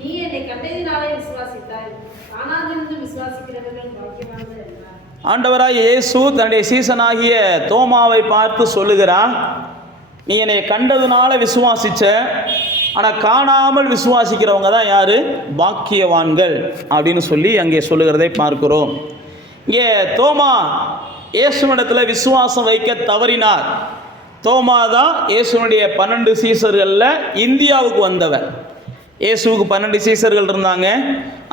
நீ என்னை கண்டதினாலே விசுவாசித்தாய், காணாதிருந்து விசுவாசிக்கிறவர்கள் பாக்கியவான்கள் என்றார். ஆண்டவராய் இயேசு தன்னுடைய சீசனாகிய தோமாவை பார்த்து சொல்லுகிறார், நீ என்னை கண்டதுனால விசுவாசிச்ச, ஆனால் காணாமல் விசுவாசிக்கிறவங்க தான் யாரு? பாக்கியவான்கள் அப்படின்னு சொல்லி அங்கே சொல்லுகிறதை பார்க்கிறோம். இங்கே தோமா இயேசுவிடத்தில் விசுவாசம் வைக்க தவறினார். தோமா தான் இயேசுனுடைய 12 சீசர்களில் இந்தியாவுக்கு வந்தவர். இயேசுவுக்கு 12 சீசர்கள் இருந்தாங்க.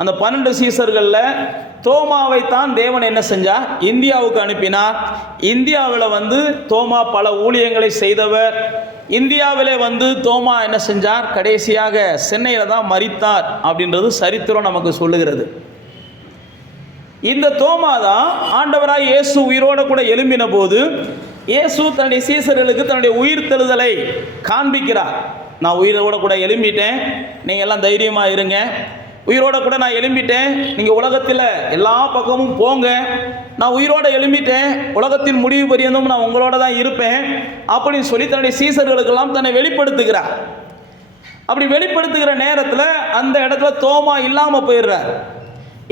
அந்த 12 சீசர்களில் தோமாவை தான் தேவன் என்ன செஞ்சார்? இந்தியாவுக்கு அனுப்பினார். இந்தியாவில் தோமா பல ஊழியங்களை செய்தவர். இந்தியாவிலே தோமா என்ன செஞ்சார்? கடைசியாக சென்னையில் தான் மரித்தார் அப்படின்றது சரித்திரம் நமக்கு சொல்லுகிறது. இந்த தோமா தான் ஆண்டவராய் இயேசு உயிரோடு கூட எழும்பின போது இயேசு தன்னுடைய சீசர்களுக்கு தன்னுடைய உயிர் தெழுதலை காண்பிக்கிறார். நான் உயிரோட கூட எழும்பிட்டேன், நீங்கள் எல்லாம் தைரியமாக இருங்க. உயிரோட கூட நான் எழும்பிட்டேன், நீங்கள் உலகத்தில் எல்லா பக்கமும் போங்க. நான் உயிரோட எழும்பிட்டேன், உலகத்தின் முடிவு பரியந்தும் நான் உங்களோட தான் இருப்பேன் அப்படின்னு சொல்லி தன்னுடைய சீசர்களுக்கெல்லாம் தன்னை வெளிப்படுத்துகிறார். அப்படி வெளிப்படுத்துகிற நேரத்தில் அந்த இடத்துல தோமா இல்லாமல் போயிடுறார்.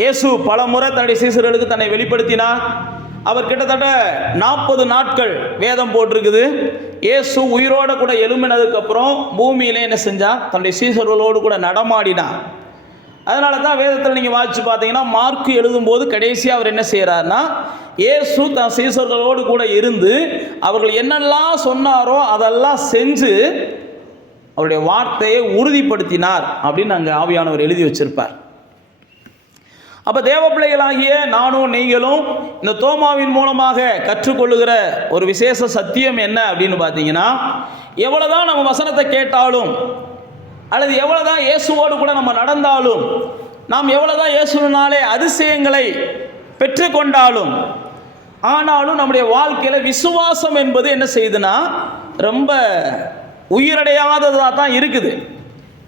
இயேசு பல முறை தன்னுடைய சீசர்களுக்கு தன்னை வெளிப்படுத்தினார். அவர் கிட்டத்தட்ட 40 நாட்கள் வேதம் போட்டிருக்குது. இயேசு உயிரோடு கூட எழும்பினதுக்கப்புறம் பூமியிலே என்ன செஞ்சார்? தன்னுடைய சீசர்களோடு கூட நடமாடினார். அதனால தான் வேதத்தில் நீங்கள் வாசித்து பார்த்தீங்கன்னா மார்க்கு எழுதும்போது கடைசியாக அவர் என்ன செய்கிறார்னா, இயேசு தன் சீசர்களோடு கூட இருந்து அவர்கள் என்னெல்லாம் சொன்னாரோ அதெல்லாம் செஞ்சு அவருடைய வார்த்தையை உறுதிப்படுத்தினார் அப்படின்னு அங்கே ஆவியானவர் எழுதி வச்சிருப்பார். அப்போ தேவ பிள்ளைகளாகிய நானும் நீங்களும் இந்த தோமாவின் மூலமாக கற்றுக்கொள்ளுகிற ஒரு விசேஷ சத்தியம் என்ன அப்படின்னு பார்த்தீங்கன்னா, எவ்வளோதான் நம்ம வசனத்தை கேட்டாலும் அல்லது எவ்வளோதான் இயேசுவோடு கூட நம்ம நடந்தாலும், நாம் எவ்வளோதான் இயேசுவினாலே அதிசயங்களை பெற்றுக்கொண்டாலும், ஆனாலும் நம்முடைய வாழ்க்கையில் விசுவாசம் என்பது என்ன செய்யுதுன்னா ரொம்ப உயிரடையாததாக தான் இருக்குது.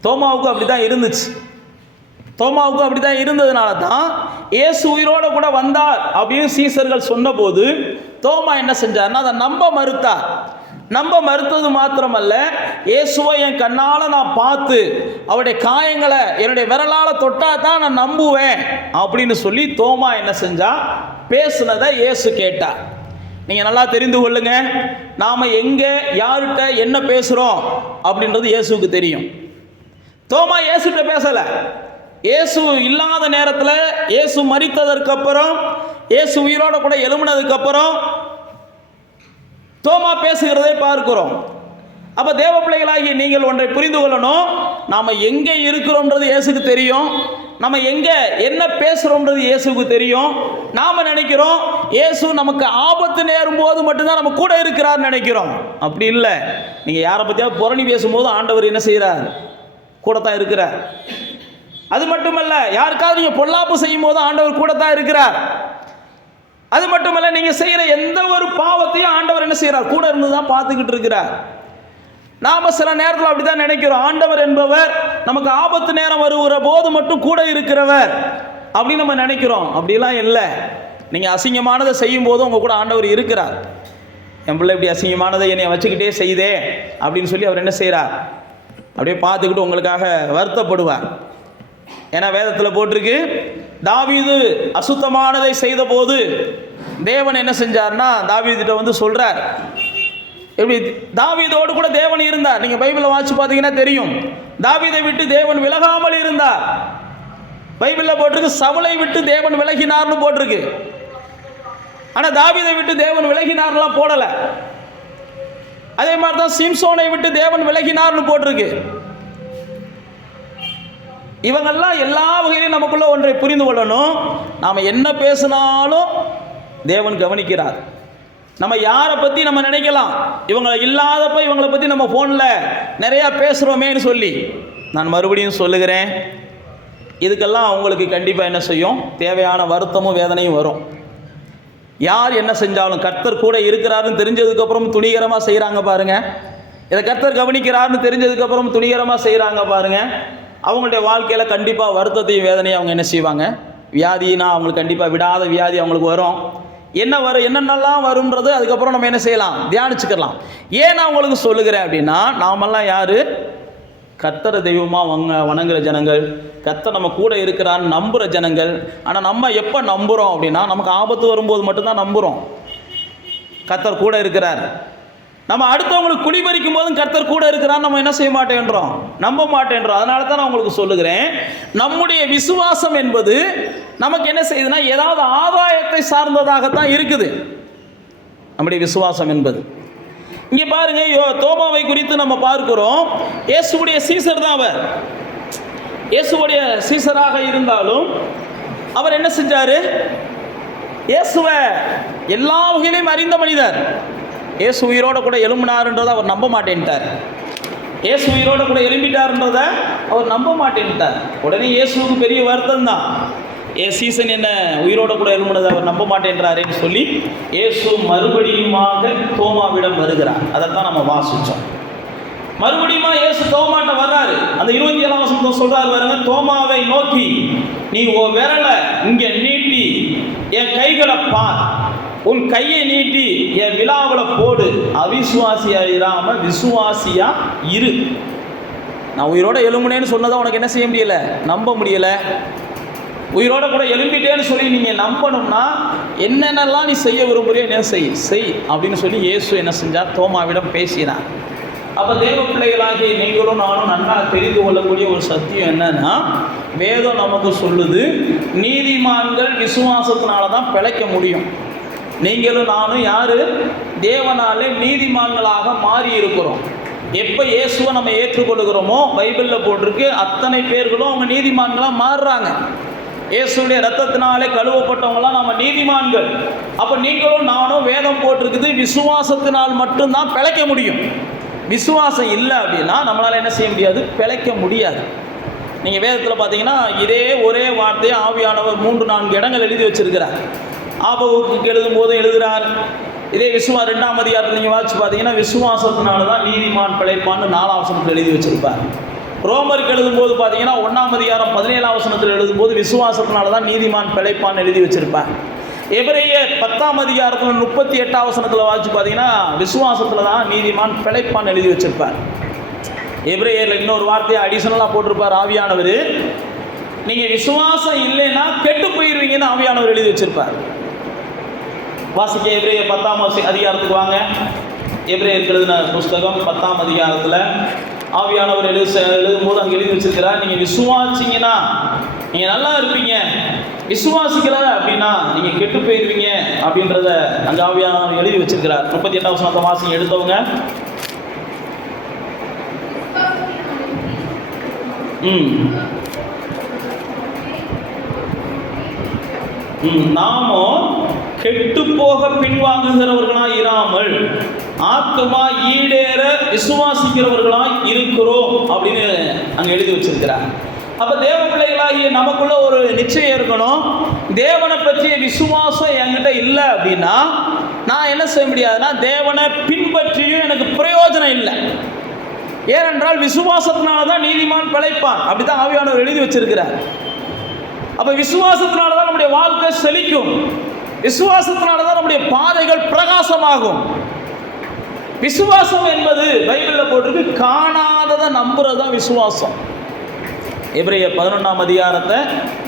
தோமாவுக்கு அப்படி தான் இருந்துச்சு. தோமாவுக்கு அப்படி தான் இருந்ததுனால தான் இயேசு உயிரோடு கூட வந்தார் அப்படின்னு சீசர்கள் சொன்னபோது தோமா என்ன செஞ்சார்னா அதை நம்ப மறுத்தார். நம்ப மறுத்தது மாத்திரமல்ல, இயேசுவை என் கண்ணால் நான் பார்த்து அவருடைய காயங்களை என்னுடைய விரலால் தொட்டா தான் நான் நம்புவேன் அப்படின்னு சொல்லி தோமா என்ன செஞ்சா? பேசுனதை இயேசு கேட்டார். நீங்கள் நல்லா தெரிந்து கொள்ளுங்க, நாம் எங்கே யார்கிட்ட என்ன பேசுகிறோம் அப்படின்றது இயேசுவுக்கு தெரியும். தோமா இயேசுகிட்ட பேசலை. இயேசு இல்லாத நேரத்தில், இயேசு மரித்ததற்கு அப்புறம், இயேசு உயிரோட கூட எழும்பினதுக்கு அப்புறம் தோமா பேசுகிறதை பார்க்கிறோம். அப்போ தேவ பிள்ளைகளாகி நீங்கள் ஒன்றை புரிந்து கொள்ளணும், நாம் எங்கே இருக்கிறோன்றது இயேசுக்கு தெரியும். நம்ம எங்கே என்ன பேசுகிறோன்றது இயேசுக்கு தெரியும். நாம் நினைக்கிறோம் இயேசு நமக்கு ஆபத்து நேரும் போது மட்டும்தான் நம்ம கூட இருக்கிறார்னு நினைக்கிறோம். அப்படி இல்லை. நீங்கள் யாரை பற்றியாவது புரணி பேசும்போது ஆண்டவர் என்ன செய்கிறார்? கூட தான் இருக்கிறார். அது மட்டுமல்ல, யாருக்காவது நீங்கள் பொல்லாப்பு செய்யும் போது ஆண்டவர் கூட தான் இருக்கிறார். அது மட்டுமல்ல, நீங்கள் செய்கிற எந்த ஒரு பாவத்தையும் ஆண்டவர் என்ன செய்கிறார்? கூட இருந்து தான் பார்த்துக்கிட்டு இருக்கிறார். நாம் சில நேரத்தில் அப்படி தான் நினைக்கிறோம், ஆண்டவர் என்பவர் நமக்கு ஆபத்து நேரம் வருகிற போது மட்டும் கூட இருக்கிறவர் அப்படின்னு நம்ம நினைக்கிறோம். அப்படிலாம் இல்லை. நீங்கள் அசிங்கமானதை செய்யும் போது உங்கள் கூட ஆண்டவர் இருக்கிறார். என் பிள்ளை இப்படி அசிங்கமானதை என்னை வச்சுக்கிட்டே செய்தே அப்படின்னு சொல்லி அவர் என்ன செய்கிறார்? அப்படியே பார்த்துக்கிட்டு உங்களுக்காக வருத்தப்படுவார். ஏன்னா வேதத்தில் போட்டிருக்கு, தாவீது அசுத்தமானதை செய்த போது தேவன் என்ன செஞ்சார்னா தாவீதுகிட்ட சொல்றார். எப்படி தாவீதோடு கூட தேவன் இருந்தார். நீங்கள் பைபிளை வாசிச்சு பார்த்தீங்கன்னா தெரியும். தாவீதை விட்டு தேவன் விலகாமல் இருந்தார். பைபிளில் போட்டிருக்கு சவுலை விட்டு தேவன் விலகினார்னு போட்டிருக்கு. ஆனால் தாவீதை விட்டு தேவன் விலகினார்லாம் போடலை. அதே மாதிரி தான் சிம்சோனை விட்டு தேவன் விலகினார்னு போட்டிருக்கு. இவங்கெல்லாம் எல்லா வகையிலும் நமக்குள்ள ஒன்றை புரிந்து கொள்ளணும், நாம் என்ன பேசினாலும் தேவன் கவனிக்கிறார். நம்ம யாரை பற்றி நம்ம நினைக்கலாம், இவங்களை இல்லாதப்போ இவங்களை பற்றி நம்ம ஃபோனில் நிறையா பேசுகிறோமேன்னு சொல்லி. நான் மறுபடியும் சொல்லுகிறேன், இதுக்கெல்லாம் அவங்களுக்கு கண்டிப்பாக என்ன செய்யும்? தேவையான வருத்தமும் வேதனையும் வரும். யார் என்ன செஞ்சாலும் கர்த்தர் கூட இருக்கிறாருன்னு தெரிஞ்சதுக்கப்புறம் துணிகரமாக செய்கிறாங்க பாருங்கள். இதை கர்த்தர் கவனிக்கிறாருன்னு தெரிஞ்சதுக்கப்புறம் துணிகரமாக செய்கிறாங்க பாருங்கள். அவங்களுடைய வாழ்க்கையில் கண்டிப்பாக வருத்தத்தையும் வேதனையும் அவங்க என்ன செய்வாங்க? வியாதினா அவங்களுக்கு கண்டிப்பாக விடாத வியாதி அவங்களுக்கு வரும். என்ன வரும், என்னென்னலாம் வரும்ன்றது அதுக்கப்புறம் நம்ம என்ன செய்யலாம்? தியானிச்சுக்கலாம். ஏன் நான் உங்களுக்கு சொல்லுகிறேன் அப்படின்னா, நாமெல்லாம் யார்? கர்த்தரை தெய்வமாக வணங்குற ஜனங்கள், கர்த்தர் நம்ம கூட இருக்கிறான்னு நம்புகிற ஜனங்கள். ஆனால் நம்ம எப்போ நம்புகிறோம் அப்படின்னா, நமக்கு ஆபத்து வரும்போது மட்டும்தான் நம்புகிறோம் கர்த்தர் கூட இருக்கிறார். நம்ம அடுத்தவங்களுக்கு குடிபறிக்கும் போதும் கர்த்தர் கூட இருக்கிறார், நம்ம என்ன செய்ய மாட்டேன்றோம், நம்ப மாட்டேன்றோம். அதனால தான் நான் உங்களுக்கு சொல்லுகிறேன், நம்முடைய விசுவாசம் என்பது நமக்கு என்ன செய்யுதுன்னா, ஏதாவது ஆதாயத்தை சார்ந்ததாகத்தான் இருக்குது நம்முடைய விசுவாசம் என்பது. இங்கே பாருங்க, தோமாவை குறித்து நம்ம பார்க்கிறோம். இயேசுவுடைய சீசர் தான் அவர். இயேசுவுடைய சீசராக இருந்தாலும் அவர் என்ன செஞ்சார், இயேசுவை எல்லா வகையிலையும் அறிந்த மனிதர். இயேசு உயிரோட கூட எழும்பினார்ன்றதை அவர் நம்ப மாட்டேன்ட்டார். இயேசு உயிரோட கூட எழும்பிட்டார்ன்றதை அவர் நம்ப மாட்டேன்ட்டார். உடனே இயேசுவுக்கு பெரிய வருத்தம் தான், சீசன் என்ன உயிரோட கூட எழும்பினதை அவர் நம்ப மாட்டேன்றாருன்னு சொல்லி இயேசு மறுபடியுமாக தோமாவிடம் வருகிறார். அதைத்தான் நம்ம வாசித்தோம். மறுபடியும் இயேசு தோமாட்ட வர்றாரு. அந்த 27ஆம் வசனத்தை சொல்றாரு பாருங்க, தோமாவை நோக்கி, நீ உன் விரலை இங்க நீட்டி என் கைகளை பார், உன் கையை நீட்டி என் விழாவில் போடு, அவிசுவாசியா இராம விசுவாசியா இரு. நான் உயிரோட எழும்புனேன்னு சொன்னதை உனக்கு என்ன செய்ய முடியல, நம்ப முடியல. உயிரோட கூட எழும்பிட்டேன்னு சொல்லி நீங்கள் நம்பணும்னா என்னென்னலாம் நீ செய்ய விரும்புறியோ என்ன செய் அப்படின்னு சொல்லி இயேசு என்ன செஞ்சார், தோமாவிடம் பேசினார். அப்போ தேவ பிள்ளைகளாகிய நீங்களும் நானும் நன்றாக தெரிந்து கொள்ளக்கூடிய ஒரு சத்தியம் என்னன்னா, வேதம் நமக்கு சொல்லுது, நீதிமான்கள் விசுவாசத்தினால தான் பிழைக்க முடியும். நீங்களும் நானும் யாரு, தேவனாலே நீதிமான்களாக மாறி இருக்கிறோம். எப்போ இயேசுவை நம்ம ஏற்றுக்கொள்கிறோமோ, பைபிளில் போட்டிருக்கு, அத்தனை பேர்களும் அவங்க நீதிமான்களாக மாறுறாங்க. இயேசுடைய ரத்தத்தினாலே கழுவப்பட்டவங்களாம் நம்ம நீதிமான்கள். அப்போ நீங்களும் நானும், வேதம் போட்டிருக்குது, விசுவாசத்தினால் மட்டும்தான் பிழைக்க முடியும். விசுவாசம் இல்லை அப்படின்னா நம்மளால் என்ன செய்ய முடியாது, பிழைக்க முடியாது. நீங்கள் வேதத்தில் பார்த்தீங்கன்னா இதே ஒரே வார்த்தையை ஆவியானவர் 3-4 இடங்கள் எழுதி வச்சிருக்கிறார். ஆபகுக்கு எழுதும் போதும் எழுதுகிறார். இதே 2ஆம் அதிகாரத்தில் நீங்கள் வாசிச்சு பார்த்தீங்கன்னா, விசுவாசத்தினால தான் நீதிமான் பிழைப்பான்னு 4ஆம் வசனத்தில் எழுதி வச்சிருப்பார். ரோமருக்கு எழுதும்போது பார்த்தீங்கன்னா 1ஆம் அதிகாரம் 17ஆம் வசனத்தில் எழுதும்போது விசுவாசத்தினால தான் நீதிமான் பிழைப்பான்னு எழுதி வச்சிருப்பார். எபிரேயர் 10ஆம் அதிகாரத்தில் 38ஆம் வசனத்தில் வாசிச்சு பார்த்தீங்கன்னா விசுவாசத்தில் தான் நீதிமான் பிழைப்பான்னு எழுதி வச்சிருப்பார். எபிரேயரில் இன்னொரு வார்த்தையை அடிஷனலாக போட்டிருப்பார் ஆவியானவர், நீங்கள் விசுவாசம் இல்லைன்னா கெட்டு போயிடுவீங்கன்னு ஆவியானவர் எழுதி வச்சிருப்பார். வாசிக்க எபிரேயர் 10ஆம் அதிகாரத்துக்கு வாங்க. எபிரேயருக்கு எழுதின புஸ்தகம் 10ஆம் அதிகாரத்தில் ஆவியானவர் எழுதும்போது அங்கே எழுதி வச்சிருக்கிறார், நீங்கள் விசுவாசிங்கன்னா நீங்கள் நல்லா இருப்பீங்க, விசுவாசிக்கல அப்படின்னா நீங்கள் கெட்டு போயிடுவீங்க அப்படின்றத அங்கே ஆவியானவர் எழுதி வச்சிருக்கிறார். 38ஆம் வசனத்தை வாசிங்க எடுத்தவங்க. நாமோ கெட்டு போக பின்வாங்குகிறவர்களாய் இராமல் ஆத்துமா ஈடேற விசுவாசிக்கிறவர்களாய் இருக்கிறோம் அப்படின்னு அங்கே எழுதி வச்சிருக்கிறார். அப்போ தேவ பிள்ளைகளாகிய நமக்குள்ள ஒரு நிச்சயம் இருக்கணும், தேவனை பற்றிய விசுவாசம் என்கிட்ட இல்லை அப்படின்னா நான் என்ன செய்ய முடியாதுன்னா தேவனை பின்பற்றியும் எனக்கு பிரயோஜனம் இல்லை. ஏனென்றால் விசுவாசத்தினால தான் நீதிமான் பிழைப்பான், அப்படிதான் ஆவியானவர் எழுதி வச்சிருக்கிறார். அப்போ விசுவாசத்தினால தான் நம்முடைய வாழ்க்கை செழிக்கும், விசுவாசத்தினால தான் நம்முடைய பாதைகள் பிரகாசமாகும். விசுவாசம் என்பது பைபிளில் போட்டிருக்கு, காணாததை நம்புறது தான் விசுவாசம். எபிரேயர் 11ஆம் அதிகாரத்தை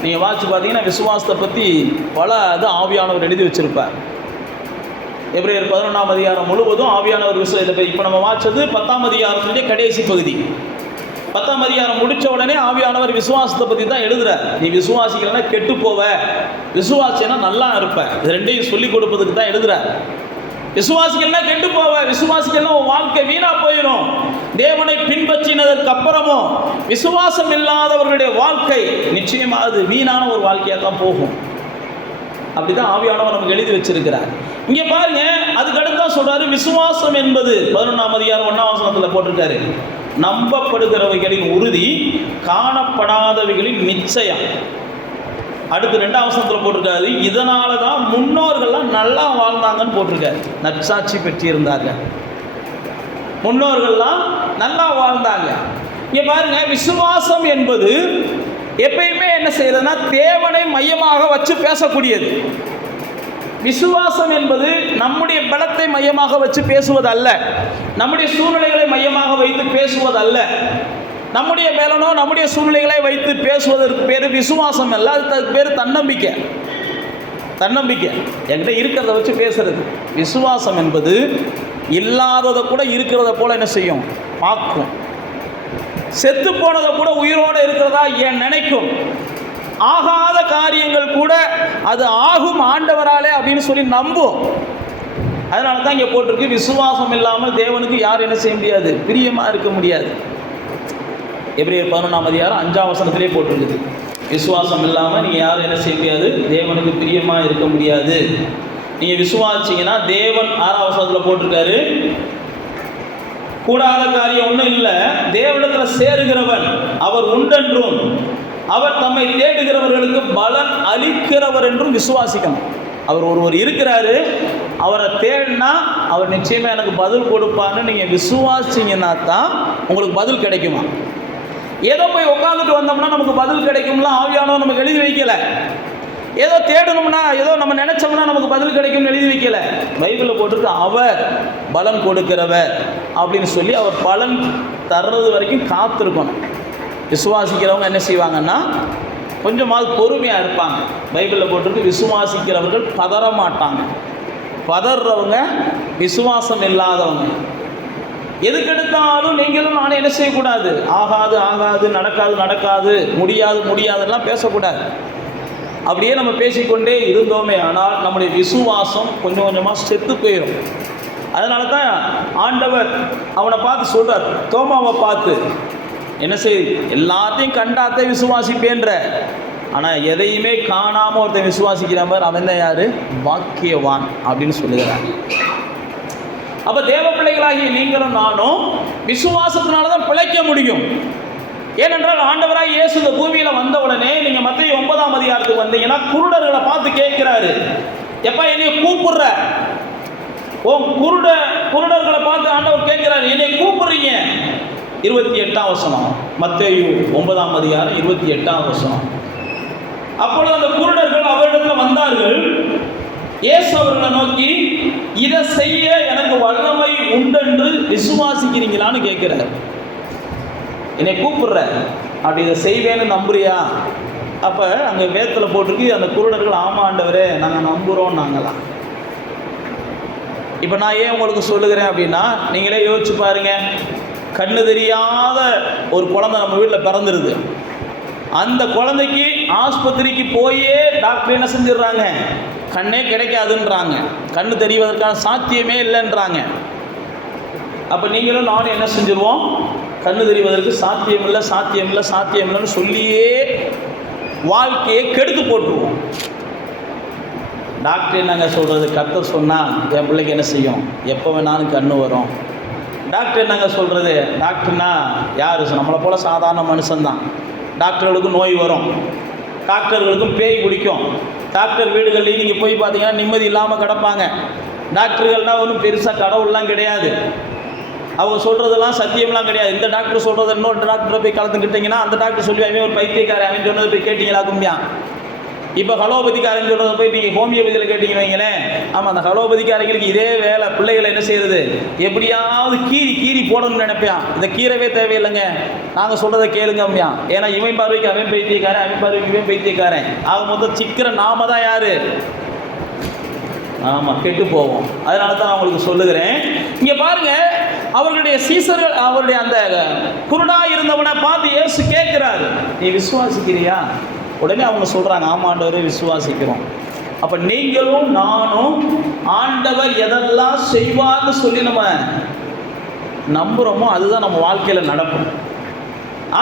நீங்கள் வாசிச்சு பார்த்தீங்கன்னா விசுவாசத்தை பற்றி பல ஆவியானவர் எழுதி வச்சிருப்பார். எபிரேயர் 11ஆம் அதிகாரம் முழுவதும் ஆவியானவர் விஷயத்தை இப்போ நம்ம வாசிச்சது 10ஆம் அதிகாரத்துடைய கடைசி பகுதி. 10ஆம் அதிகாரம் முடித்த உடனே ஆவியானவர் விசுவாசத்தை பற்றி தான் எழுதுறார். நீ விசுவாசிக்கலன்னா கெட்டு போவ, விசுவாசினா நல்லா இருப்ப, இது ரெண்டையும் சொல்லிக் கொடுப்பதுக்கு தான் எழுதுறார். விசுவாசிக்கலன்னா கெட்டு போவ, விசுவாசிக்கலன்னா உன் வாழ்க்கை வீணா போயிடும். தேவனை பின்பற்றினதற்கு அப்புறமும் விசுவாசம் இல்லாதவர்களுடைய வாழ்க்கை நிச்சயமாக அது வீணான ஒரு வாழ்க்கையாக தான் போகும். அப்படிதான் ஆவியானவர் நமக்கு எழுதி வச்சிருக்கிறார். இங்கே பாருங்க, அதுக்கு அடுத்து தான் சொல்றாரு, விசுவாசம் என்பது 11ஆம் அதிகாரம் 1ஆம் வசனத்தில் போட்டிருக்காரு, நம்பப்படுகிறவைகளின் உறுதி, காணப்படாதவைகளின் நிச்சயம். அடுத்து 2ஆம் வசனத்தில் போட்டிருக்காரு, இதனால தான் முன்னோர்கள்லாம் நல்லா வாழ்ந்தாங்கன்னு போட்டிருக்காரு. நற்சாட்சி பெற்றிருந்தாங்க, முன்னோர்கள்லாம் நல்லா வாழ்ந்தாங்க. இங்கே பாருங்க, விசுவாசம் என்பது எப்பயுமே என்ன செய்யறதுன்னா தேவனை மையமாக வச்சு பேசக்கூடியது. விசுவாசம் என்பது நம்முடைய பலத்தை மையமாக வச்சு பேசுவதல்ல, நம்முடைய சூழ்நிலைகளை மையமாக வைத்து பேசுவதல்ல. நம்முடைய மேலனோ நம்முடைய சூழ்நிலைகளை வைத்து பேசுவதற்கு பேர் விசுவாசம் அல்ல, அதுக்கு பேர் தன்னம்பிக்கை. தன்னம்பிக்கை என்கிட்ட இருக்கிறத வச்சு பேசுறது. விசுவாசம் என்பது இல்லாததை கூட இருக்கிறத போல என்ன செய்யும், பார்க்கும். செத்து போனதை கூட உயிரோடு இருக்கிறதா ஏன் நினைக்கும். ஆகாத காரியங்கள் கூட அது ஆகும் ஆண்டவராலே அப்படின்னு சொல்லி நம்பும். அதனால தான் இங்கே போட்டிருக்கு, விசுவாசம் இல்லாமல் தேவனுக்கு யார் என்ன செய்ய முடியாது, பிரியமாக இருக்க முடியாது. எபிரேயர் 11:5 போட்டிருக்குது, விசுவாசம் இல்லாமல் நீங்கள் யாரும் என்ன செய்ய முடியாது, தேவனுக்கு பிரியமாக இருக்க முடியாது. நீங்கள் விசுவாசிங்கன்னா தேவன் 6 போட்டிருக்காரு, கூடாத காரியம் ஒன்றும் இல்லை, தேவனிடத்தில் சேருகிறவன் அவர் உண்டென்றும் அவர் தம்மை தேடுகிறவர்களுக்கு பலன் அளிக்கிறவர் என்றும் விசுவாசிக்கணும். அவர் ஒருவர் இருக்கிறாரு, அவரை தேடினா அவர் நிச்சயமாக எனக்கு பதில் கொடுப்பான்னு நீங்கள் விசுவாசிங்கன்னா தான் உங்களுக்கு பதில் கிடைக்குமா. ஏதோ போய் உட்காந்துட்டு வந்தோம்னா நமக்கு பதில் கிடைக்கும்லாம் ஆவியானவர் நமக்கு எழுதி வைக்கலை. ஏதோ தேடணும்னா ஏதோ நம்ம நினைச்சோம்னா நமக்கு பதில் கிடைக்கும்னு எழுதி வைக்கல. பைபிளில் போட்டிருக்கு அவர் பலன் கொடுக்கிறவர் அப்படின்னு சொல்லி அவர் பலன் தர்றது வரைக்கும் காத்திருக்கணும். விசுவாசிக்கிறவங்க என்ன செய்வாங்கன்னா கொஞ்சமாவது பொறுமையாக இருப்பாங்க. பைபிளில் போட்டிருக்கு, விசுவாசிக்கிறவர்கள் பதற மாட்டாங்க. பதறவங்க விசுவாசம் இல்லாதவங்க. எதுக்கெடுத்தாலும் நீங்களும் நானும் என்ன செய்யக்கூடாது, ஆகாது ஆகாது, நடக்காது நடக்காது, முடியாது முடியாதுலாம் பேசக்கூடாது. அப்படியே நம்ம பேசிக்கொண்டே இருந்தோமே ஆனால் நம்முடைய விசுவாசம் கொஞ்சம் கொஞ்சமாக செத்து போயிடும். அதனால தான் ஆண்டவர் அவனை பார்த்து சொல்கிறார், தோமாவை பார்த்து என்ன செய், எல்லாத்தையும் கண்டாத்தே விசுவாசிப்பேன்ற, ஆனால் எதையுமே காணாமல் ஒருத்தன் விசுவாசிக்கிற மாதிரி அவன் தான் யார், பாக்கியவான் அப்படின்னு சொல்லுகிறார். அப்போ தேவ பிள்ளைகளாகிய நீங்களும் நானும் விசுவாசத்தினால தான் பிழைக்க முடியும். ஏனென்றால் ஆண்டவராக இயேசு இந்த பூமியில் வந்த உடனே நீங்கள் மத்தேயு 9 வந்தீங்கன்னா குருடர்களை பார்த்து கேட்கிறாரு, எப்பா என்னைய கூப்பிடுற, குருடர்களை பார்த்து ஆண்டவர் கேட்கிறாரு, என்னை கூப்பிடுறீங்க. 28 மத்தேயு 9 28. அப்பொழுது அந்த குருடர்கள் அவரிடத்தில் வந்தார்கள். இயேசு அவர்களை நோக்கி, இதை செய்ய எனக்கு வல்லமை உண்டென்று விசுவாசிக்கிறீங்களான்னு கேட்கிறார். என்னை கூப்பிடுற, அப்படி இதை செய்வேன்னு நம்புறியா? அப்போ அங்கே வேதத்தில் போட்டிருக்கு, அந்த குருடர்கள் ஆமாம் ஆண்டவரே நாங்கள் நம்புகிறோம் நாங்களாம். இப்போ நான் ஏன் உங்களுக்கு சொல்லுகிறேன் அப்படின்னா, நீங்களே யோசிச்சு பாருங்க, கண்ணு தெரியாத ஒரு குழந்தை நம்ம வீட்டில் பிறந்துருது. அந்த குழந்தைக்கு ஆஸ்பத்திரிக்கு போயே டாக்டர் என்ன செஞ்சிடுறாங்க, கண்ணே கிடைக்காதுன்றாங்க, கண்ணு தெரிவதற்கான சாத்தியமே இல்லைன்றாங்க. அப்போ நீங்களும் நானும் என்ன செஞ்சிருவோம், கண்ணு தெரிவதற்கு சாத்தியமில்லை சாத்தியமில்லை சாத்தியமில்லைன்னு சொல்லியே வாழ்க்கையை கெடுத்து போட்டுருவோம். டாக்டர் என்னங்க சொல்கிறது, கர்த்தர் சொன்னால் என் பிள்ளைக்கு என்ன செய்யும், எப்போ வேணாலும் கண்ணு வரும். டாக்டர் என்னங்க சொல்கிறது, டாக்டர்னா யார், நம்மளை போல் சாதாரண மனுஷன்தான். டாக்டர்களுக்கும் நோய் வரும், டாக்டர்களுக்கும் பேய் பிடிக்கும். டாக்டர் வீடுகள்லையும் நீங்கள் போய் பார்த்தீங்கன்னா நிம்மதி இல்லாமல் கிடப்பாங்க. டாக்டர்கள்னால் ஒன்றும் பெருசாக கடவுள்லாம் கிடையாது, அவங்க சொல்கிறதெல்லாம் சத்தியம்லாம் கிடையாது. இந்த டாக்டர் சொல்கிறது இன்னொரு டாக்டரை போய் கலந்துக்கிட்டிங்கன்னா அந்த டாக்டர் சொல்லி அவன் ஒரு பைத்தியக்காரன், அவன் சொன்னதை போய் கேட்டிங்களா கும்பியா. இப்போ ஹலோபதிக்காரன் சொல்கிறத போய் நீங்கள் ஹோமியோபதியில் கேட்டிங்கன்னு வைங்களேன், ஆமாம் அந்த ஹலோபதிக்காரங்களுக்கு இதே வேலை. பிள்ளைகளை என்ன செய்கிறது, எப்படியாவது கீறி போடணும்னு நினைப்பான். இந்த கீரவே தேவையில்லைங்க, நாங்கள் சொல்கிறத கேளுங்க அப்படியா. ஏன்னா இவன் பார்வைக்கு அவன் பைத்தியக்காரன், அவன் பார்வைக்கு இவன் பைத்தியக்காரன். ஆக மொத்தம் சிக்கிற நாம தான் யார், ஆமாம் கெட்டு போவோம். அதனால தான் அவங்களுக்கு சொல்லுகிறேன். இங்கே பாருங்கள், அவர்களுடைய சீசர்கள், அவருடைய அந்த குருடாக இருந்தவனை பார்த்து இயேசு கேட்குறாரு, நீ விசுவாசிக்கிறியா? உடனே அவங்க சொல்கிறாங்க, ஆமாண்டவரே விசுவாசிக்கிறோம். அப்போ நீங்களும் நானும் ஆண்டவர் எதெல்லாம் செய்வார்னு சொல்லி நம்ம நம்புகிறோமோ அதுதான் நம்ம வாழ்க்கையில் நடக்கும்.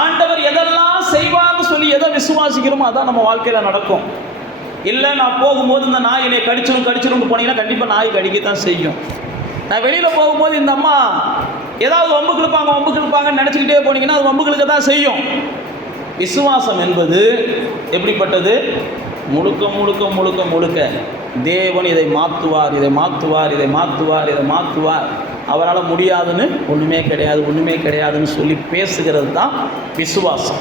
ஆண்டவர் எதெல்லாம் செய்வார்னு சொல்லி எதை விசுவாசிக்கிறோமோ அதான் நம்ம வாழ்க்கையில் நடக்கும். இல்லை நான் போகும்போது இந்த நாய் என்னை கடிச்சிடும் போனீங்கன்னா கண்டிப்பாக நாய் கடிக்கத்தான் செய்யும். நான் வெளியில் போகும்போது இந்த அம்மா ஏதாவது வம்பு கிழப்பாங்கன்னு நினச்சிக்கிட்டே போனீங்கன்னா அது வம்பு கிழக்க தான் செய்யும். விசுவாசம் என்பது எப்படிப்பட்டது, முழுக்க முழுக்க முழுக்க முழுக்க தேவன் இதை மாற்றுவார், இதை மாற்றுவார், இதை மாற்றுவார், இதை மாற்றுவார், அவரால் முடியாதுன்னு ஒன்றுமே கிடையாதுன்னு சொல்லி பேசுகிறது தான் விசுவாசம்.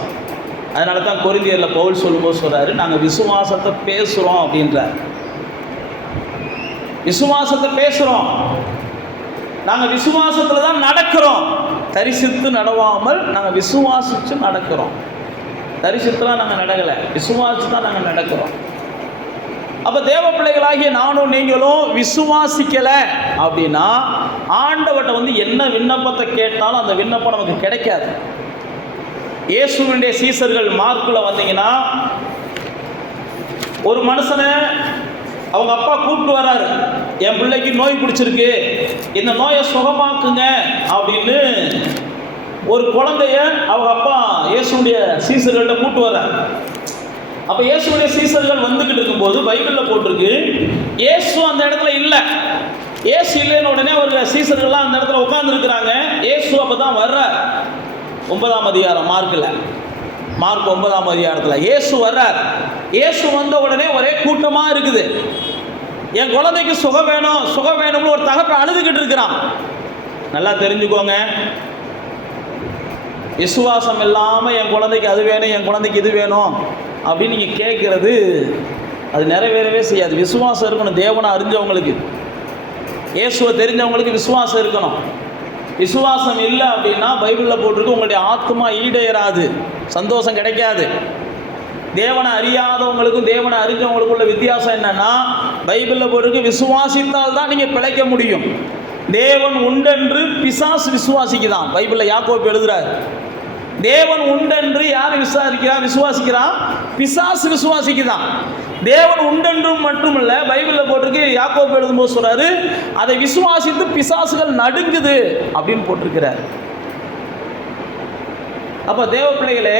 அதனால தான் கொரிந்தியரில் பவுல் சொல்லும்போது சொல்கிறாரு, நாங்கள் விசுவாசத்தை பேசுகிறோம் அப்படின்றார். விசுவாசத்தை பேசுகிறோம், நாங்கள் விசுவாசத்தில் தான் நடக்கிறோம். தரிசித்து நடவாமல் நாங்கள் விசுவாசித்து நடக்கிறோம். தரிசித்துலாம் நாங்கள் நடக்கலை, விசுவாசித்து தான் நாங்கள் நடக்கிறோம். அப்போ தேவ பிள்ளைகளாகிய நானும் நீங்களும் விசுவாசிக்கலை அப்படின்னா ஆண்டவர்கிட்ட என்ன விண்ணப்பத்தை கேட்டாலும் அந்த விண்ணப்பம் நமக்கு கிடைக்காது. இயேசுவினுடைய சீசர்கள் மார்க்குல வந்தீங்கன்னா, ஒரு மனுஷனை அவங்க அப்பா கூப்பிட்டு வர்றாரு, என் பிள்ளைக்கு நோய் பிடிச்சிருக்கு, இந்த நோயை சுகமாக்குங்க அப்படின்னு ஒரு குழந்தைய அவங்க அப்பா இயேசுடைய சீசர்கள்ட்ட கூப்பிட்டு வர்றாரு. அப்போ இயேசுடைய சீசர்கள் வந்துக்கிட்டு இருக்கும்போது பைபிளில் போட்டிருக்கு, இயேசு அந்த இடத்துல இல்லை. இயேசு இல்லைன்னு உடனே அவர்கள் சீசர்கள்லாம் அந்த இடத்துல உட்கார்ந்துருக்கிறாங்க. இயேசு அப்போ தான் வர்றார். 9ஆம் அதிகாரம் மார்க் 9ஆம் அதிகாரத்தில் இயேசு வர்றார். இயேசு வந்த உடனே ஒரே கூட்டமாக இருக்குது. என் குழந்தைக்கு சுகம் வேணும்னு ஒரு தகப்பன் அழுதுகிட்டு இருக்கிறான். நல்லா தெரிஞ்சுக்கோங்க, விசுவாசம் இல்லாமல் என் குழந்தைக்கு அது வேணும், என் குழந்தைக்கு இது வேணும் அப்படின்னு நீங்கள் கேட்குறது அது நிறைவேறவே செய்யாது. விசுவாசம் இருக்கணும். தேவனை அறிஞ்சவங்களுக்கு, இயேசுவை தெரிஞ்சவங்களுக்கு விசுவாசம் இருக்கணும். விசுவாசம் இல்லை அப்படின்னா பைபிளில் போட்டிருக்கு, உங்களுடைய ஆத்மா ஈடேறாது, சந்தோஷம் கிடைக்காது. தேவனை அறியாதவங்களுக்கும் தேவனை அறிஞ்சவங்களுக்குள்ள வித்தியாசம் என்னன்னா, பைபிளில் போட்டிருக்கு, விசுவாசித்தால் தான் நீங்கள் பிழைக்க முடியும். தேவன் உண்டென்று பிசாசு விசுவாசிக்குதான். பைபிளில் யாக்கோபு எழுதுறார், தேவன் உண்டென்று யார் விசுவாசிக்கிறான்? பிசாசு விசுவாசிக்குதான். தேவன் உண்டென்றும் மட்டுமல்ல, பைபிளில் போட்டிருக்கு, யாக்கோபு எழுதும்போது சொல்றாரு, அதை விசுவாசித்து பிசாசுகள் நடுங்குது அப்படின்னு போட்டிருக்கிறார். அப்போ தேவ பிள்ளைகளே,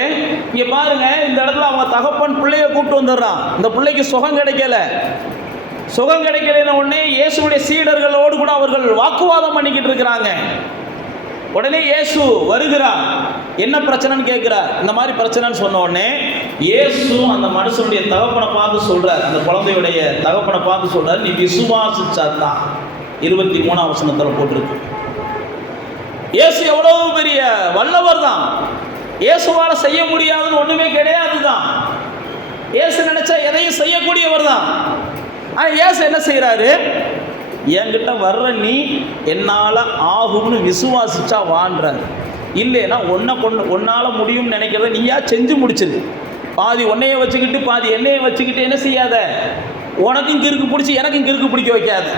இங்கே பாருங்க, இந்த இடத்துல அவங்க தகப்பன் பிள்ளைய கூப்பிட்டு வந்துடுறான். இந்த பிள்ளைக்கு சுகம் கிடைக்கலன்னு உடனே இயேசுடைய சீடர்களோடு கூட அவர்கள் வாக்குவாதம் பண்ணிக்கிட்டு இருக்கிறாங்க. உடனே இயேசு வருகிறார். என்ன பிரச்சனைன்னு கேட்கிறார். இந்த மாதிரி பிரச்சனைன்னு சொன்ன உடனே இயேசு அந்த மனுஷனுடைய தகப்பனை பார்த்து சொல்றார், அந்த குழந்தையுடைய தகப்பனை பார்த்து சொல்றார், நீ விசுவாசிச்சாதான். 23ஆம் வசனத்தில் போட்டிருக்கு. இயேசு எவ்வளவு பெரிய வல்லவர் தான். இயேசுவால செய்ய முடியாதுன்னு ஒண்ணுமே கிடையாது தான். இயேசு நினைச்சா எதையும் செய்யக்கூடியவர் தான். ஆனால் இயேசு என்ன செய்யறாரு, என்கிட்ட வர்ற நீ என்னால் ஆகும்னு விசுவாசிச்சா வான்றாரு. இல்லைன்னா ஒன்னால் முடியும்னு நினைக்கிறத நீயா செஞ்சு முடிச்சிரு. பாதி உன்னைய வச்சுக்கிட்டு பாதி என்னையை வச்சுக்கிட்டு என்ன செய்யாத, உனக்கும் கிறுக்கு பிடிச்சி எனக்கும் கிறுக்கு பிடிக்க வைக்காது.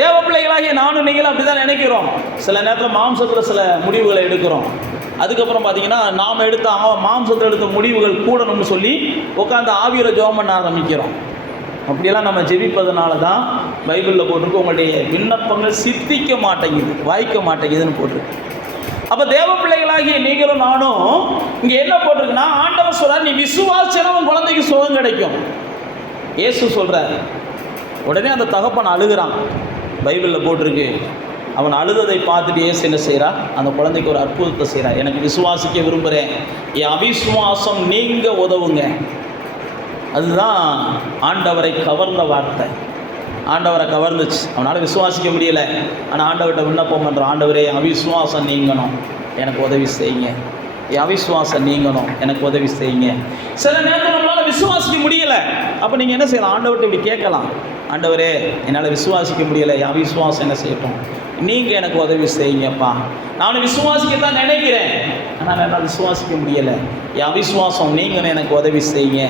தேவ பிள்ளைகளாகிய நானும் நீங்களும் அப்படி தான் நினைக்கிறோம். சில நேரத்தில் மாம்சத்தில் சில முடிவுகளை எடுக்கிறோம். அதுக்கப்புறம் பார்த்தீங்கன்னா நாம் மாம்சத்தில் எடுத்த முடிவுகள் கூடணும்னு சொல்லி உட்காந்து ஆவியில் ஜெபம் பண்ண ஆரம்பிக்கிறோம். அப்படியெல்லாம் நம்ம ஜெபிப்பதனால தான் பைபிளில் போட்டிருக்கு, உங்களுடைய விண்ணப்பங்கள் சித்திக்க மாட்டேங்குது, வாய்க்க மாட்டேங்குதுன்னு போட்டிருக்கு. அப்போ தேவ பிள்ளைகளாகிய நீங்களும் நானும் இங்கே என்ன போட்டிருக்குன்னா, ஆண்டவர் சொல்றார், நீ விசுவாசினா உன் குழந்தைக்கு சுகம் கிடைக்கும். இயேசு சொல்றார். உடனே அந்த தகப்பன் அழுகிறான். பைபிளில் போட்டிருக்கு, அவன் அழுததை பார்த்துட்டு இயேசு என்ன செய்கிறார், அந்த குழந்தைக்கு ஒரு அற்புதத்தை செய்கிறார். எனக்கு விசுவாசிக்க விரும்புகிறேன், என் அவிசுவாசம் நீங்க உதவுங்க. அதுதான் ஆண்டவரை கவர்ந்த வார்த்தை. ஆண்டவரை கவர்ந்துச்சு. அவனால் விசுவாசிக்க முடியலை, ஆனால் ஆண்டவர்கிட்ட விண்ணப்பம் பண்ணுறான், ஆண்டவரே அவிசுவாசம் நீங்கணும், எனக்கு உதவி செய்யுங்க. என் அவிசுவாசம் நீங்கணும், எனக்கு உதவி செய்யுங்க. சில நேரத்தில் நம்மளால் விசுவாசிக்க முடியலை. அப்போ நீங்கள் என்ன செய்யலாம், ஆண்டவர்கிட்ட இப்படி கேட்கலாம், ஆண்டவரே என்னால் விசுவாசிக்க முடியலை, என் அவிசுவாசம் என்ன செய்யட்டும், நீங்கள் எனக்கு உதவி செய்யுங்கப்பா. நானும் விசுவாசிக்கத்தான் நினைக்கிறேன், ஆனால் என்னால் விசுவாசிக்க முடியலை, என் அவிசுவாசம் நீங்கன்னு எனக்கு உதவி செய்யுங்க.